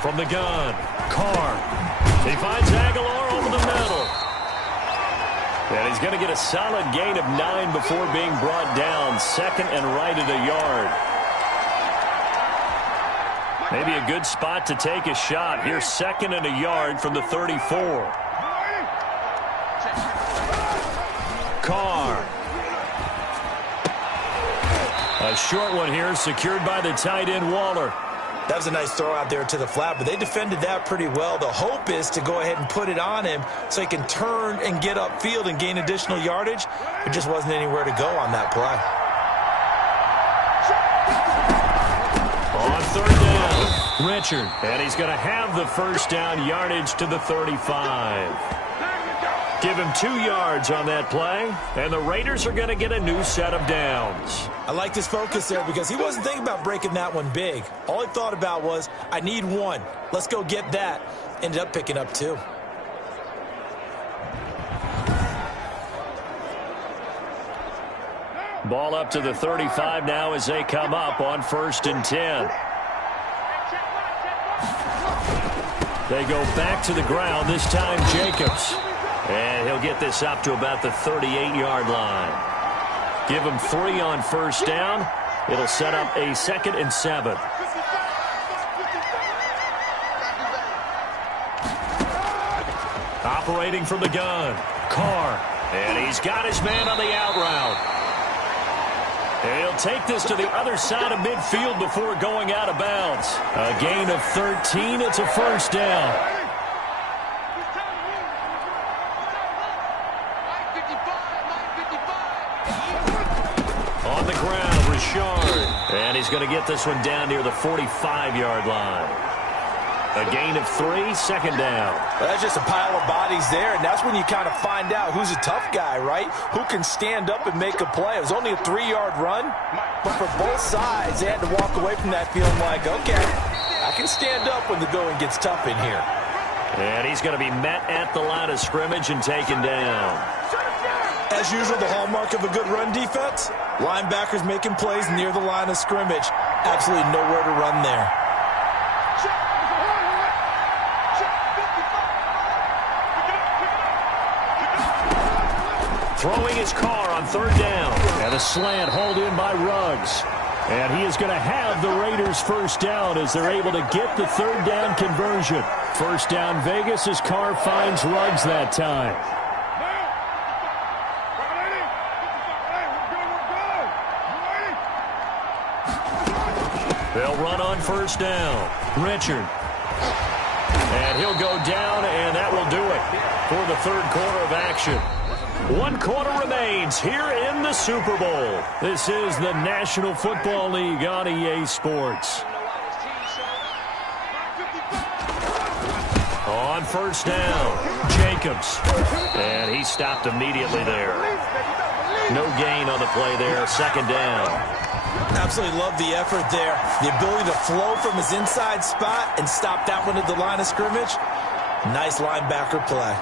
From the gun, Carr. He finds Aguilar over the middle. And he's going to get a solid gain of 9 before being brought down. 2nd and right at a yard. Maybe a good spot to take a shot. Here's 2nd and a yard from the 34. Carr. A short one here, secured by the tight end Waller. That was a nice throw out there to the flat, but they defended that pretty well. The hope is to go ahead and put it on him so he can turn and get upfield and gain additional yardage. There just wasn't anywhere to go on that play. On 3rd down, Richard. And he's going to have the 1st down yardage to the 35. Give him 2 yards on that play, and the Raiders are going to get a new set of downs. I like his focus there because he wasn't thinking about breaking that one big. All he thought about was, I need 1. Let's go get that. Ended up picking up 2. Ball up to the 35 now as they come up on 1st and 10. They go back to the ground, this time Jacobs. And he'll get this up to about the 38-yard line. Give him 3 on 1st down. It'll set up a 2nd and 7. Operating from the gun, Carr. And he's got his man on the out route. And he'll take this to the other side of midfield before going out of bounds. A gain of 13. It's a 1st down. On the ground, Richard. And he's going to get this one down near the 45-yard line. A gain of 3, 2nd down. Well, that's just a pile of bodies there, and that's when you kind of find out who's a tough guy, right? Who can stand up and make a play. It was only a 3-yard run, but for both sides, they had to walk away from that feeling like, okay, I can stand up when the going gets tough in here. And he's going to be met at the line of scrimmage and taken down. As usual, the hallmark of a good run defense, linebackers making plays near the line of scrimmage. Absolutely nowhere to run there. Throwing his Carr on 3rd down. And a slant hauled in by Ruggs. And he is going to have the Raiders 1st down as they're able to get the 3rd down conversion. 1st down Vegas as Carr finds Ruggs that time. They'll run on 1st down. Richard. And he'll go down, and that will do it for the 3rd quarter of action. 1 quarter remains here in the Super Bowl. This is the National Football League on EA Sports. On 1st down, Jacobs. And he stopped immediately there. No gain on the play there, 2nd down. Absolutely love the effort there. The ability to flow from his inside spot and stop that one at the line of scrimmage. Nice linebacker play.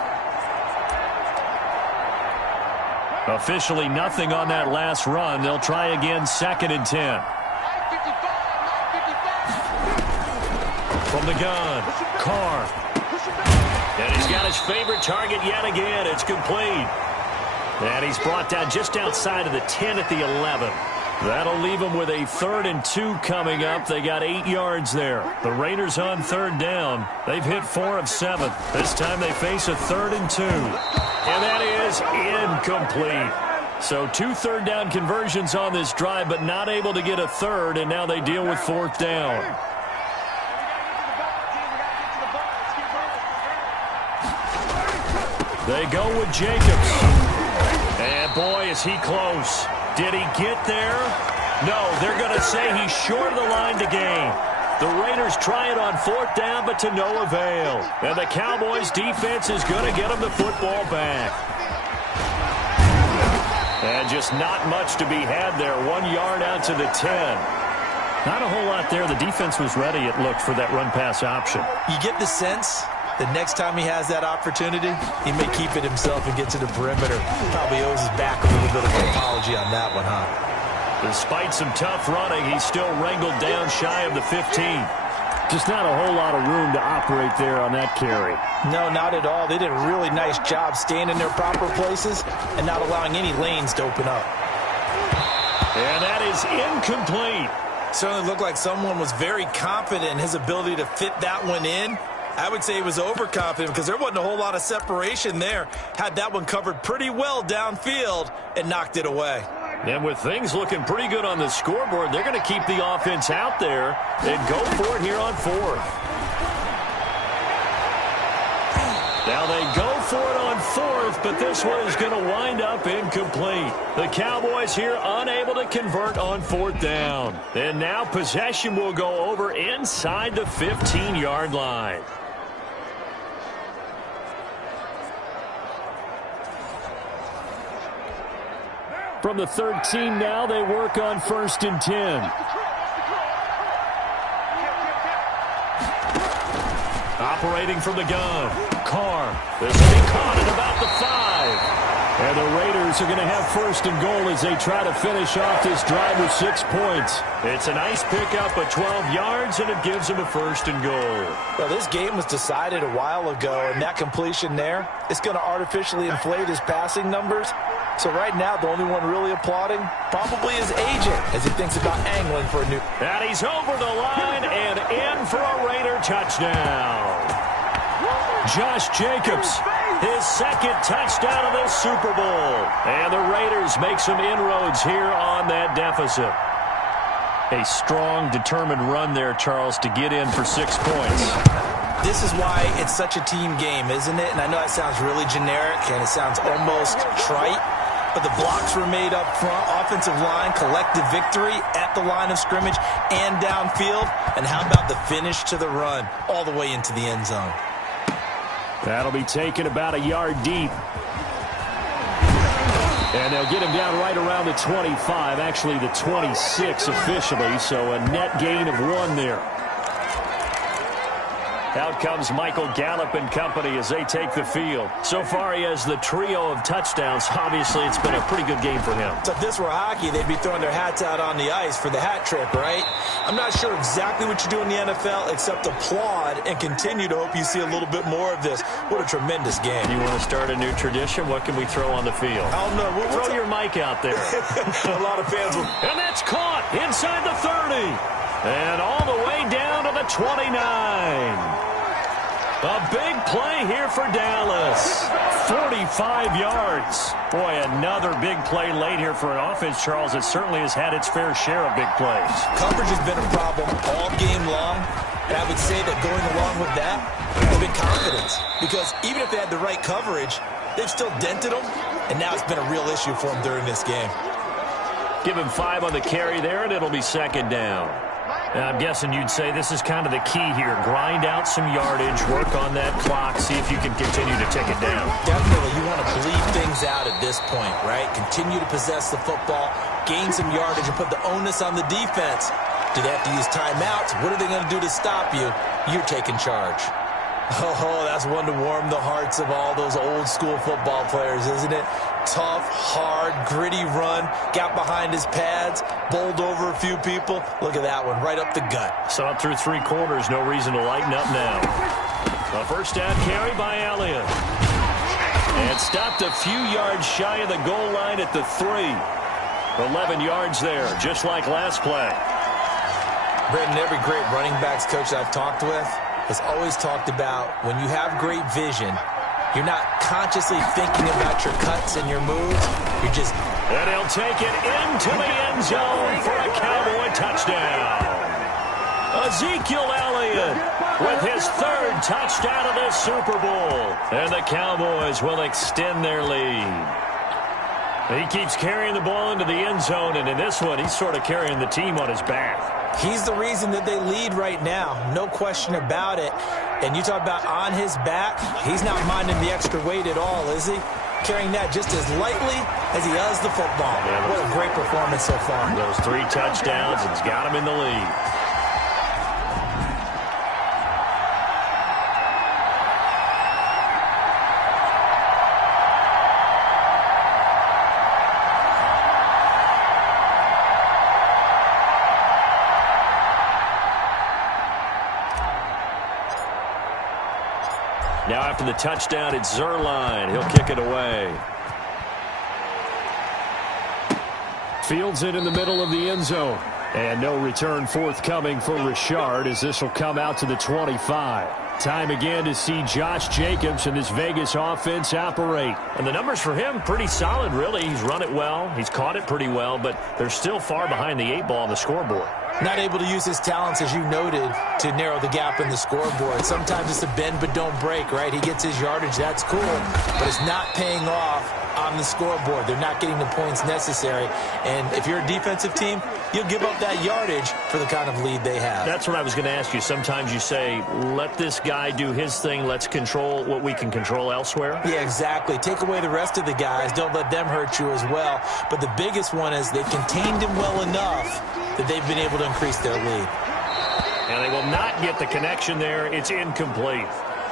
Officially nothing on that last run. They'll try again, 2nd and 10. From the gun, Carr. And he's got his favorite target yet again. It's complete. And he's brought down just outside of the 10 at the 11. That'll leave them with a 3rd and 2 coming up. They got 8 yards there. The Raiders on 3rd down. They've hit 4 of 7. This time they face a 3rd and 2. And that is incomplete. So 2 3rd down conversions on this drive, but not able to get a 3rd, and now they deal with 4th down. They go with Jacobs. And boy, is he close. Did he get there? No, they're going to say he's short of the line to gain. The Raiders try it on 4th down, but to no avail. And the Cowboys defense is going to get them the football back. And just not much to be had there. 1 yard out to the 10. Not a whole lot there. The defense was ready, it looked, for that run-pass option. You get the sense that next time he has that opportunity, he may keep it himself and get to the perimeter. Probably owes his back a little bit of an apology on that one, huh? Despite some tough running, he's still wrangled down shy of the 15. Just not a whole lot of room to operate there on that carry. No, not at all. They did a really nice job staying in their proper places and not allowing any lanes to open up. And that is incomplete. Certainly looked like someone was very confident in his ability to fit that one in. I would say he was overconfident because there wasn't a whole lot of separation there. Had that one covered pretty well downfield and knocked it away. And with things looking pretty good on the scoreboard, they're going to keep the offense out there and go for it here on 4th. Now they go for it on 4th, but this one is going to wind up incomplete. The Cowboys here unable to convert on 4th down. And now possession will go over inside the 15-yard line. From the 13 now, they work on 1st and 10. Operating from the gun. Carr. This will be caught at about the 5. And the Raiders are going to have 1st and goal as they try to finish off this drive with 6 points. It's a nice pickup of 12 yards, and it gives them a 1st and goal. Well, this game was decided a while ago, and that completion there is going to artificially inflate his passing numbers. So right now, the only one really applauding probably his agent as he thinks about angling for a new... And he's over the line and in for a Raider touchdown. Josh Jacobs, his 2nd touchdown of the Super Bowl. And the Raiders make some inroads here on that deficit. A strong, determined run there, Charles, to get in for 6 points. This is why it's such a team game, isn't it? And I know that sounds really generic and it sounds almost trite. But the blocks were made up front, offensive line, collective victory at the line of scrimmage and downfield. And how about the finish to the run all the way into the end zone? That'll be taken about a yard deep. And they'll get him down right around the 25, actually the 26 officially, so a net gain of 1 there. Out comes Michael Gallup and company as they take the field. So far, he has the trio of touchdowns. Obviously, it's been a pretty good game for him. So if this were hockey, they'd be throwing their hats out on the ice for the hat trick, right? I'm not sure exactly what you do in the NFL except applaud and continue to hope you see a little bit more of this. What a tremendous game. You want to start a new tradition? What can we throw on the field? I don't know. Throw your mic out there. A lot of fans will. And that's caught inside the 30. And all the way down to the 29. A big play here for Dallas. 45 yards. Boy, another big play late here for an offense, Charles. It certainly has had its fair share of big plays. Coverage has been a problem all game long. And I would say that going along with that, they've been confidence. Because even if they had the right coverage, they've still dented them. And now it's been a real issue for them during this game. Give him 5 on the carry there, and it'll be 2nd down. I'm guessing you'd say this is kind of the key here. Grind out some yardage, work on that clock, see if you can continue to take it down. Definitely. You want to bleed things out at this point, right? Continue to possess the football, gain some yardage, and put the onus on the defense. Do they have to use timeouts? What are they going to do to stop you? You're taking charge. Oh, that's one to warm the hearts of all those old school football players, isn't it? Tough, hard, gritty run, got behind his pads, bowled over a few people. Look at that one, right up the gut. Saw it through 3 quarters, no reason to lighten up now. A 1st down carry by Elliott. And stopped a few yards shy of the goal line at the 3. 11 yards there, just like last play. Brendan, every great running backs coach I've talked with has always talked about when you have great vision, you're not consciously thinking about your cuts and your moves. You're just... And he'll take it into the end zone for a Cowboy touchdown. Ezekiel Elliott with his 3rd touchdown of the Super Bowl. And the Cowboys will extend their lead. He keeps carrying the ball into the end zone, and in this one, he's sort of carrying the team on his back. He's the reason that they lead right now. No question about it. And you talk about on his back, he's not minding the extra weight at all, is he? Carrying that just as lightly as he does the football. Yeah, what a great performance so far. Those 3 touchdowns, it's got him in the lead. Now after the touchdown, it's Zerline. He'll kick it away. Fields it in the middle of the end zone. And no return forthcoming for Richard as this will come out to the 25. Time again to see Josh Jacobs and this Vegas offense operate. And the numbers for him, pretty solid, really. He's run it well. He's caught it pretty well, but they're still far behind the 8 ball on the scoreboard. Not able to use his talents, as you noted, to narrow the gap in the scoreboard. Sometimes it's a bend but don't break, right? He gets his yardage. That's cool, but it's not paying off on the scoreboard. They're not getting the points necessary. And if you're a defensive team, you'll give up that yardage for the kind of lead they have. That's what I was going to ask you. Sometimes you say, let this guy do his thing. Let's control what we can control elsewhere. Yeah, exactly. Take away the rest of the guys. Don't let them hurt you as well. But the biggest one is they contained him well enough that they've been able to increase their lead. And they will not get the connection there. It's incomplete.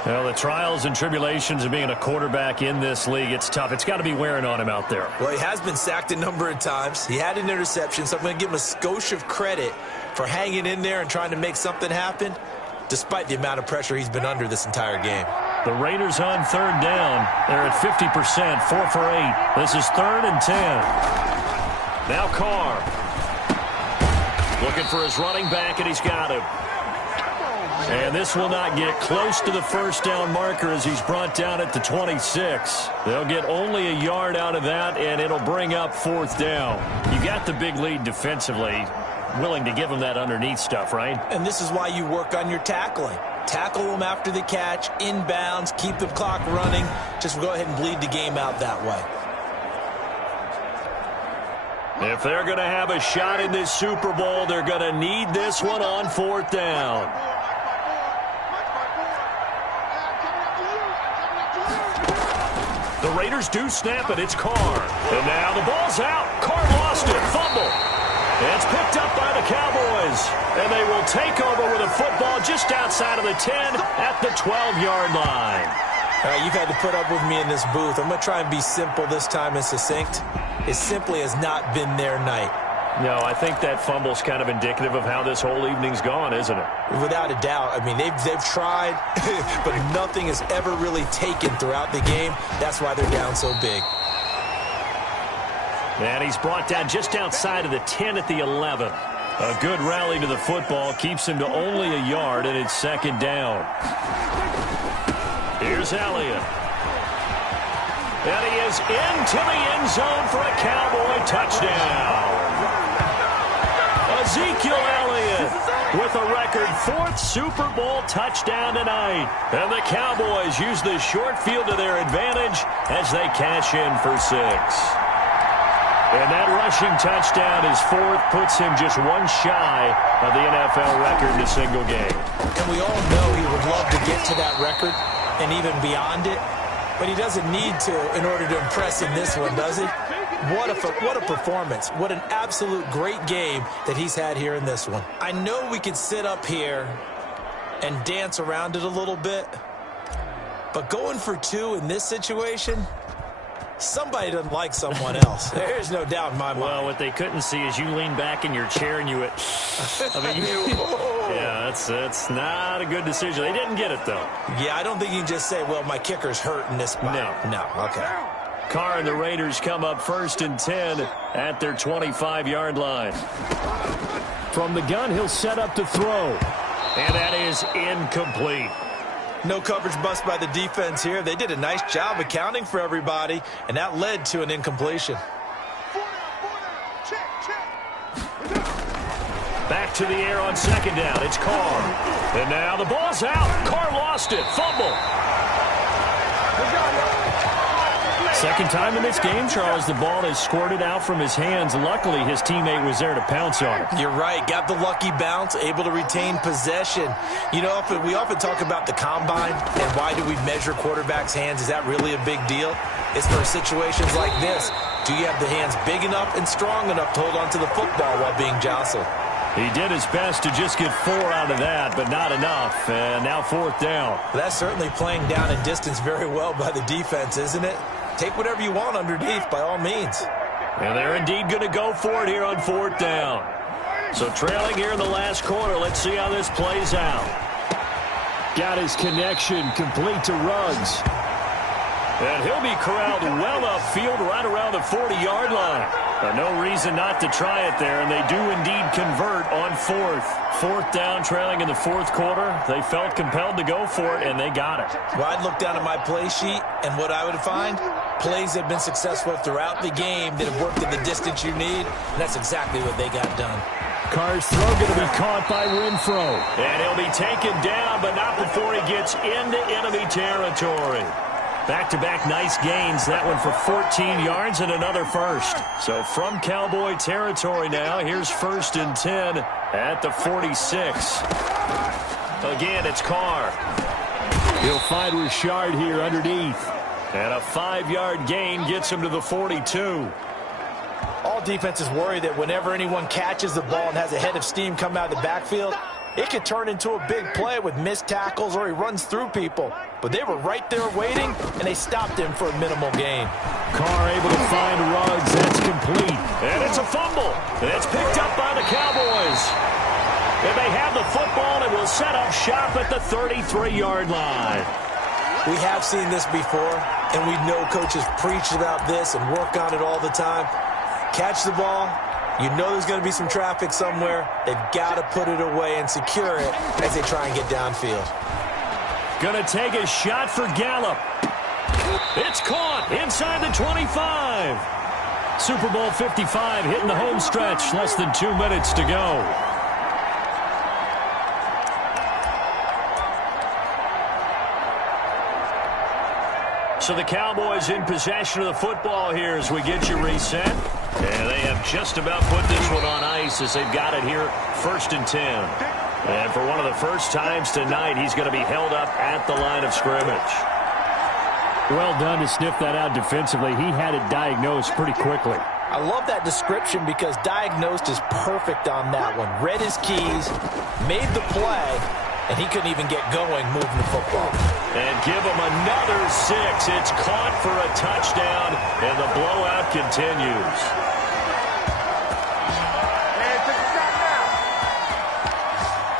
Well, the trials and tribulations of being a quarterback in this league, it's tough. It's got to be wearing on him out there. Well, he has been sacked a number of times. He had an interception, so I'm going to give him a skosh of credit for hanging in there and trying to make something happen, despite the amount of pressure he's been under this entire game. The Raiders on 3rd down. They're at 50%, 4 for 8. This is 3rd and 10. Now Carr. Looking for his running back, and he's got him. And this will not get close to the first down marker as he's brought down at the 26. They'll get only a yard out of that, and it'll bring up 4th down. You got the big lead defensively, willing to give them that underneath stuff, right? And this is why you work on your tackling. Tackle them after the catch, inbounds, keep the clock running. Just go ahead and bleed the game out that way. If they're going to have a shot in this Super Bowl, they're going to need this one on 4th down. The Raiders do snap it. It's Carr. And now the ball's out. Carr lost it. Fumble. It's picked up by the Cowboys. And they will take over with a football just outside of the 10 at the 12-yard line. All right, you've had to put up with me in this booth. I'm going to try and be simple this time and succinct. It simply has not been their night. No, I think that fumble's kind of indicative of how this whole evening's gone, isn't it? Without a doubt. I mean, they've tried, but nothing has ever really taken throughout the game. That's why they're down so big. And he's brought down just outside of the 10 at the 11. A good rally to the football keeps him to only a yard, and it's 2nd down. Here's Elliott. And he is into the end zone for a Cowboy touchdown. Ezekiel Elliott with a record 4th Super Bowl touchdown tonight. And the Cowboys use the short field to their advantage as they cash in for 6. And that rushing touchdown, his 4th, puts him just one shy of the NFL record in a single game. And we all know he would love to get to that record and even beyond it. But he doesn't need to in order to impress in this one, does he? What a performance. What an absolute great game that he's had here in this one. I know we could sit up here and dance around it a little bit, but going for 2 in this situation, somebody doesn't like someone else. There's no doubt in my mind. Well, what they couldn't see is you lean back in your chair and you went, yeah, that's not a good decision. They didn't get it, though. Yeah, I don't think you can just say, well, my kicker's hurt in this spot. No, okay. Carr and the Raiders come up 1st and 10 at their 25-yard line. From the gun, he'll set up to throw. And that is incomplete. No coverage bust by the defense here. They did a nice job accounting for everybody, and that led to an incompletion. Back to the air on 2nd down. It's Carr. And now the ball's out. Carr lost it. Fumble. Second time in this game, Charles, the ball has squirted out from his hands. Luckily, his teammate was there to pounce on it. You're right. Got the lucky bounce, able to retain possession. You know, we often talk about the combine and why do we measure quarterbacks' hands. Is that really a big deal? It's for situations like this. Do you have the hands big enough and strong enough to hold on to the football while being jostled? He did his best to just get 4 out of that, but not enough. And now 4th down. That's certainly playing down in distance very well by the defense, isn't it? Take whatever you want underneath, by all means. And they're indeed going to go for it here on 4th down. So trailing here in the last quarter. Let's see how this plays out. Got his connection complete to Ruggs. And he'll be corralled well upfield right around the 40-yard line. No reason not to try it there, and they do indeed convert on 4th. 4th down, trailing in the 4th quarter. They felt compelled to go for it, and they got it. Well, I'd look down at my play sheet, and what I would find, plays have been successful throughout the game that have worked at the distance you need, and that's exactly what they got done. Carr's throw going to be caught by Renfro. And he'll be taken down, but not before he gets into enemy territory. Back-to-back nice gains. That one for 14 yards and another first. So from Cowboy territory now, here's 1st and 10 at the 46. Again, it's Carr. He'll find Richard here underneath. And a 5-yard gain gets him to the 42. All defenses worry that whenever anyone catches the ball and has a head of steam come out of the backfield, it could turn into a big play with missed tackles or he runs through people. But they were right there waiting, and they stopped him for a minimal gain. Carr able to find Ruggs. That's complete. And it's a fumble. And it's picked up by the Cowboys. And they have the football and will set up shop at the 33-yard line. We have seen this before, and we know coaches preach about this and work on it all the time. Catch the ball. You know there's going to be some traffic somewhere. They've got to put it away and secure it as they try and get downfield. Going to take a shot for Gallup. It's caught inside the 25. Super Bowl 55 hitting the home stretch. Less than 2 minutes to go. So the Cowboys in possession of the football here as we get you reset. And they have just about put this one on ice as they've got it here, 1st and 10. And for one of the first times tonight, he's going to be held up at the line of scrimmage. Well done to sniff that out defensively. He had it diagnosed pretty quickly. I love that description because diagnosed is perfect on that one. Read his keys, made the play, and he couldn't even get going moving the football. And give him another 6. It's caught for a touchdown, and the blowout continues.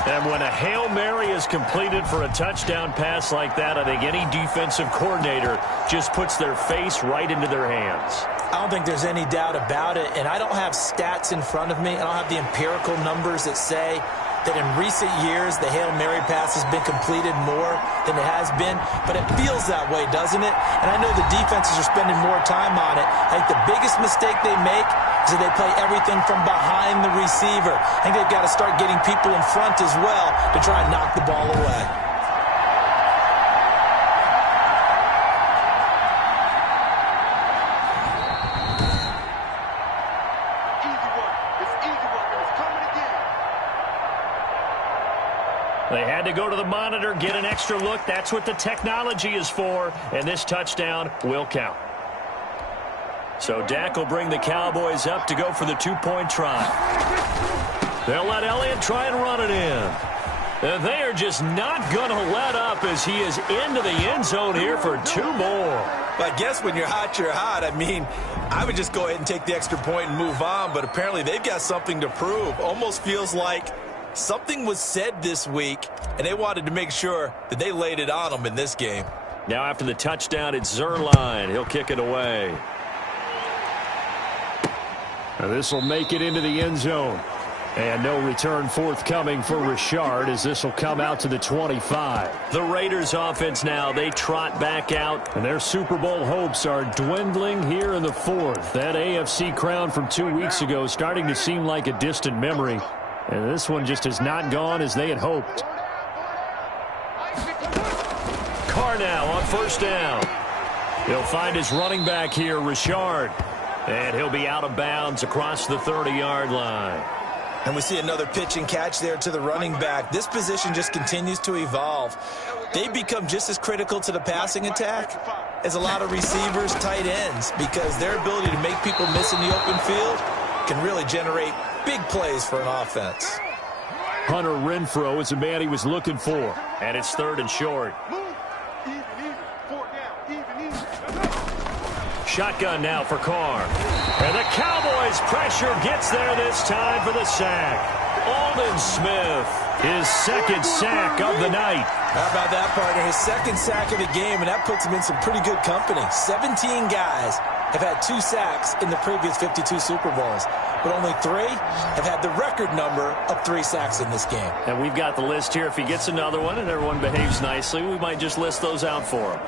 And when a Hail Mary is completed for a touchdown pass like that, I think any defensive coordinator just puts their face right into their hands. I don't think there's any doubt about it, and I don't have stats in front of me. I don't have the empirical numbers that say that in recent years the Hail Mary pass has been completed more than it has been, but it feels that way, doesn't it? And I know the defenses are spending more time on it. I think the biggest mistake they make is that they play everything from behind the receiver. I think they've got to start getting people in front as well to try and knock the ball away. They had to go to the monitor, get an extra look. That's what the technology is for, and this touchdown will count. So Dak will bring the Cowboys up to go for the 2-point try. They'll let Elliott try and run it in. And they are just not going to let up as he is into the end zone here for 2 more. But I guess when you're hot, you're hot. I mean, I would just go ahead and take the extra point and move on, but apparently they've got something to prove. Almost feels like something was said this week, and they wanted to make sure that they laid it on them in this game. Now after the touchdown, it's Zuerlein. He'll kick it away. Now this will make it into the end zone. And no return forthcoming for Richard as this will come out to the 25. The Raiders offense now, they trot back out. And their Super Bowl hopes are dwindling here in the 4th. That AFC crown from 2 weeks ago starting to seem like a distant memory. And this one just has not gone as they had hoped. Carr now on 1st down. He'll find his running back here, Richard. And he'll be out of bounds across the 30-yard line. And we see another pitch and catch there to the running back. This position just continues to evolve. They become just as critical to the passing attack as a lot of receivers, tight ends, because their ability to make people miss in the open field can really generate big plays for an offense. Hunter Renfrow is the man he was looking for. And it's 3rd and short. Shotgun now for Carr. And the Cowboys pressure gets there this time for the sack. Aldon Smith, his 2nd sack of the night. How about that, partner? His 2nd sack of the game, and that puts him in some pretty good company. 17 guys have had 2 sacks in the previous 52 Super Bowls, but only 3 have had the record number of 3 sacks in this game. And we've got the list here. If he gets another one and everyone behaves nicely, we might just list those out for him.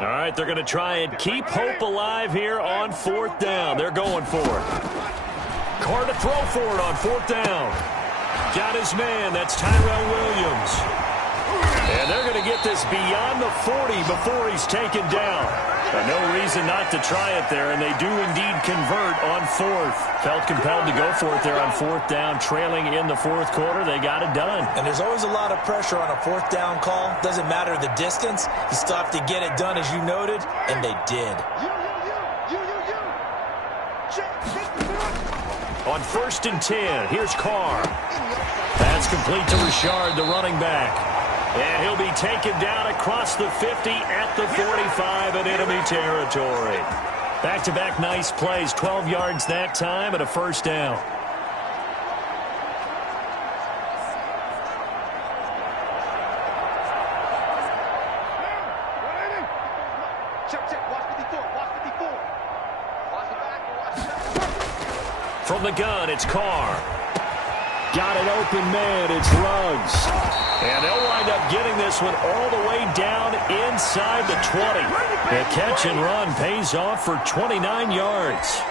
All right, they're going to try and keep hope alive here on 4th down. They're going for it. Carr to throw for it on 4th down. Got his man. That's Tyrell Williams. And they're going to get this beyond the 40 before he's taken down. But no reason not to try it there, and they do indeed convert on 4th. Felt compelled to go for it there on 4th down, trailing in the 4th quarter. They got it done. And there's always a lot of pressure on a 4th down call. Doesn't matter the distance. You still have to get it done, as you noted, and they did. On 1st and 10, here's Carr. That's complete to Richard, the running back. And he'll be taken down across the 50 at the 45 in enemy territory. Back-to-back nice plays, 12 yards that time and a 1st down. From the gun, it's Carr. Got an open man, it's Ruggs. And they'll wind up getting this one all the way down inside the 20. The catch and run pays off for 29 yards.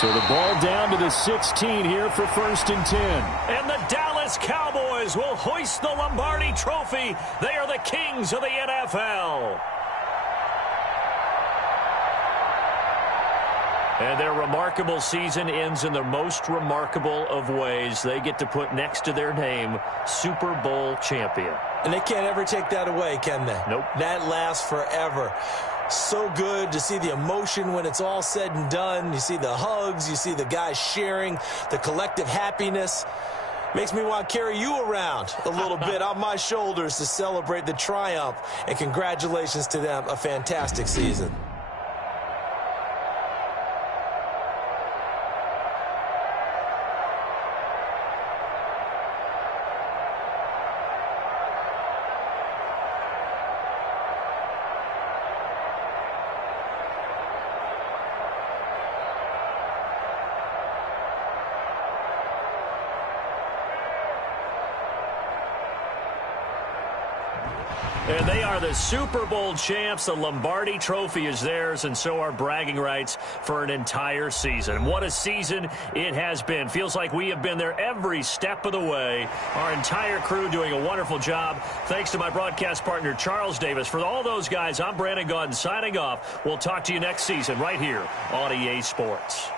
So the ball down to the 16 here for 1st and 10. And the Dallas Cowboys will hoist the Lombardi Trophy. They are the kings of the NFL. And their remarkable season ends in the most remarkable of ways. They get to put next to their name, Super Bowl champion. And they can't ever take that away, can they? Nope. That lasts forever. So good to see the emotion when it's all said and done. You see the hugs. You see the guys sharing, the collective happiness. Makes me want to carry you around a little bit on my shoulders to celebrate the triumph. And congratulations to them. A fantastic season. And they are the Super Bowl champs. The Lombardi Trophy is theirs, and so are bragging rights for an entire season. What a season it has been. Feels like we have been there every step of the way. Our entire crew doing a wonderful job. Thanks to my broadcast partner, Charles Davis. For all those guys, I'm Brandon Gaudin signing off. We'll talk to you next season right here on EA Sports.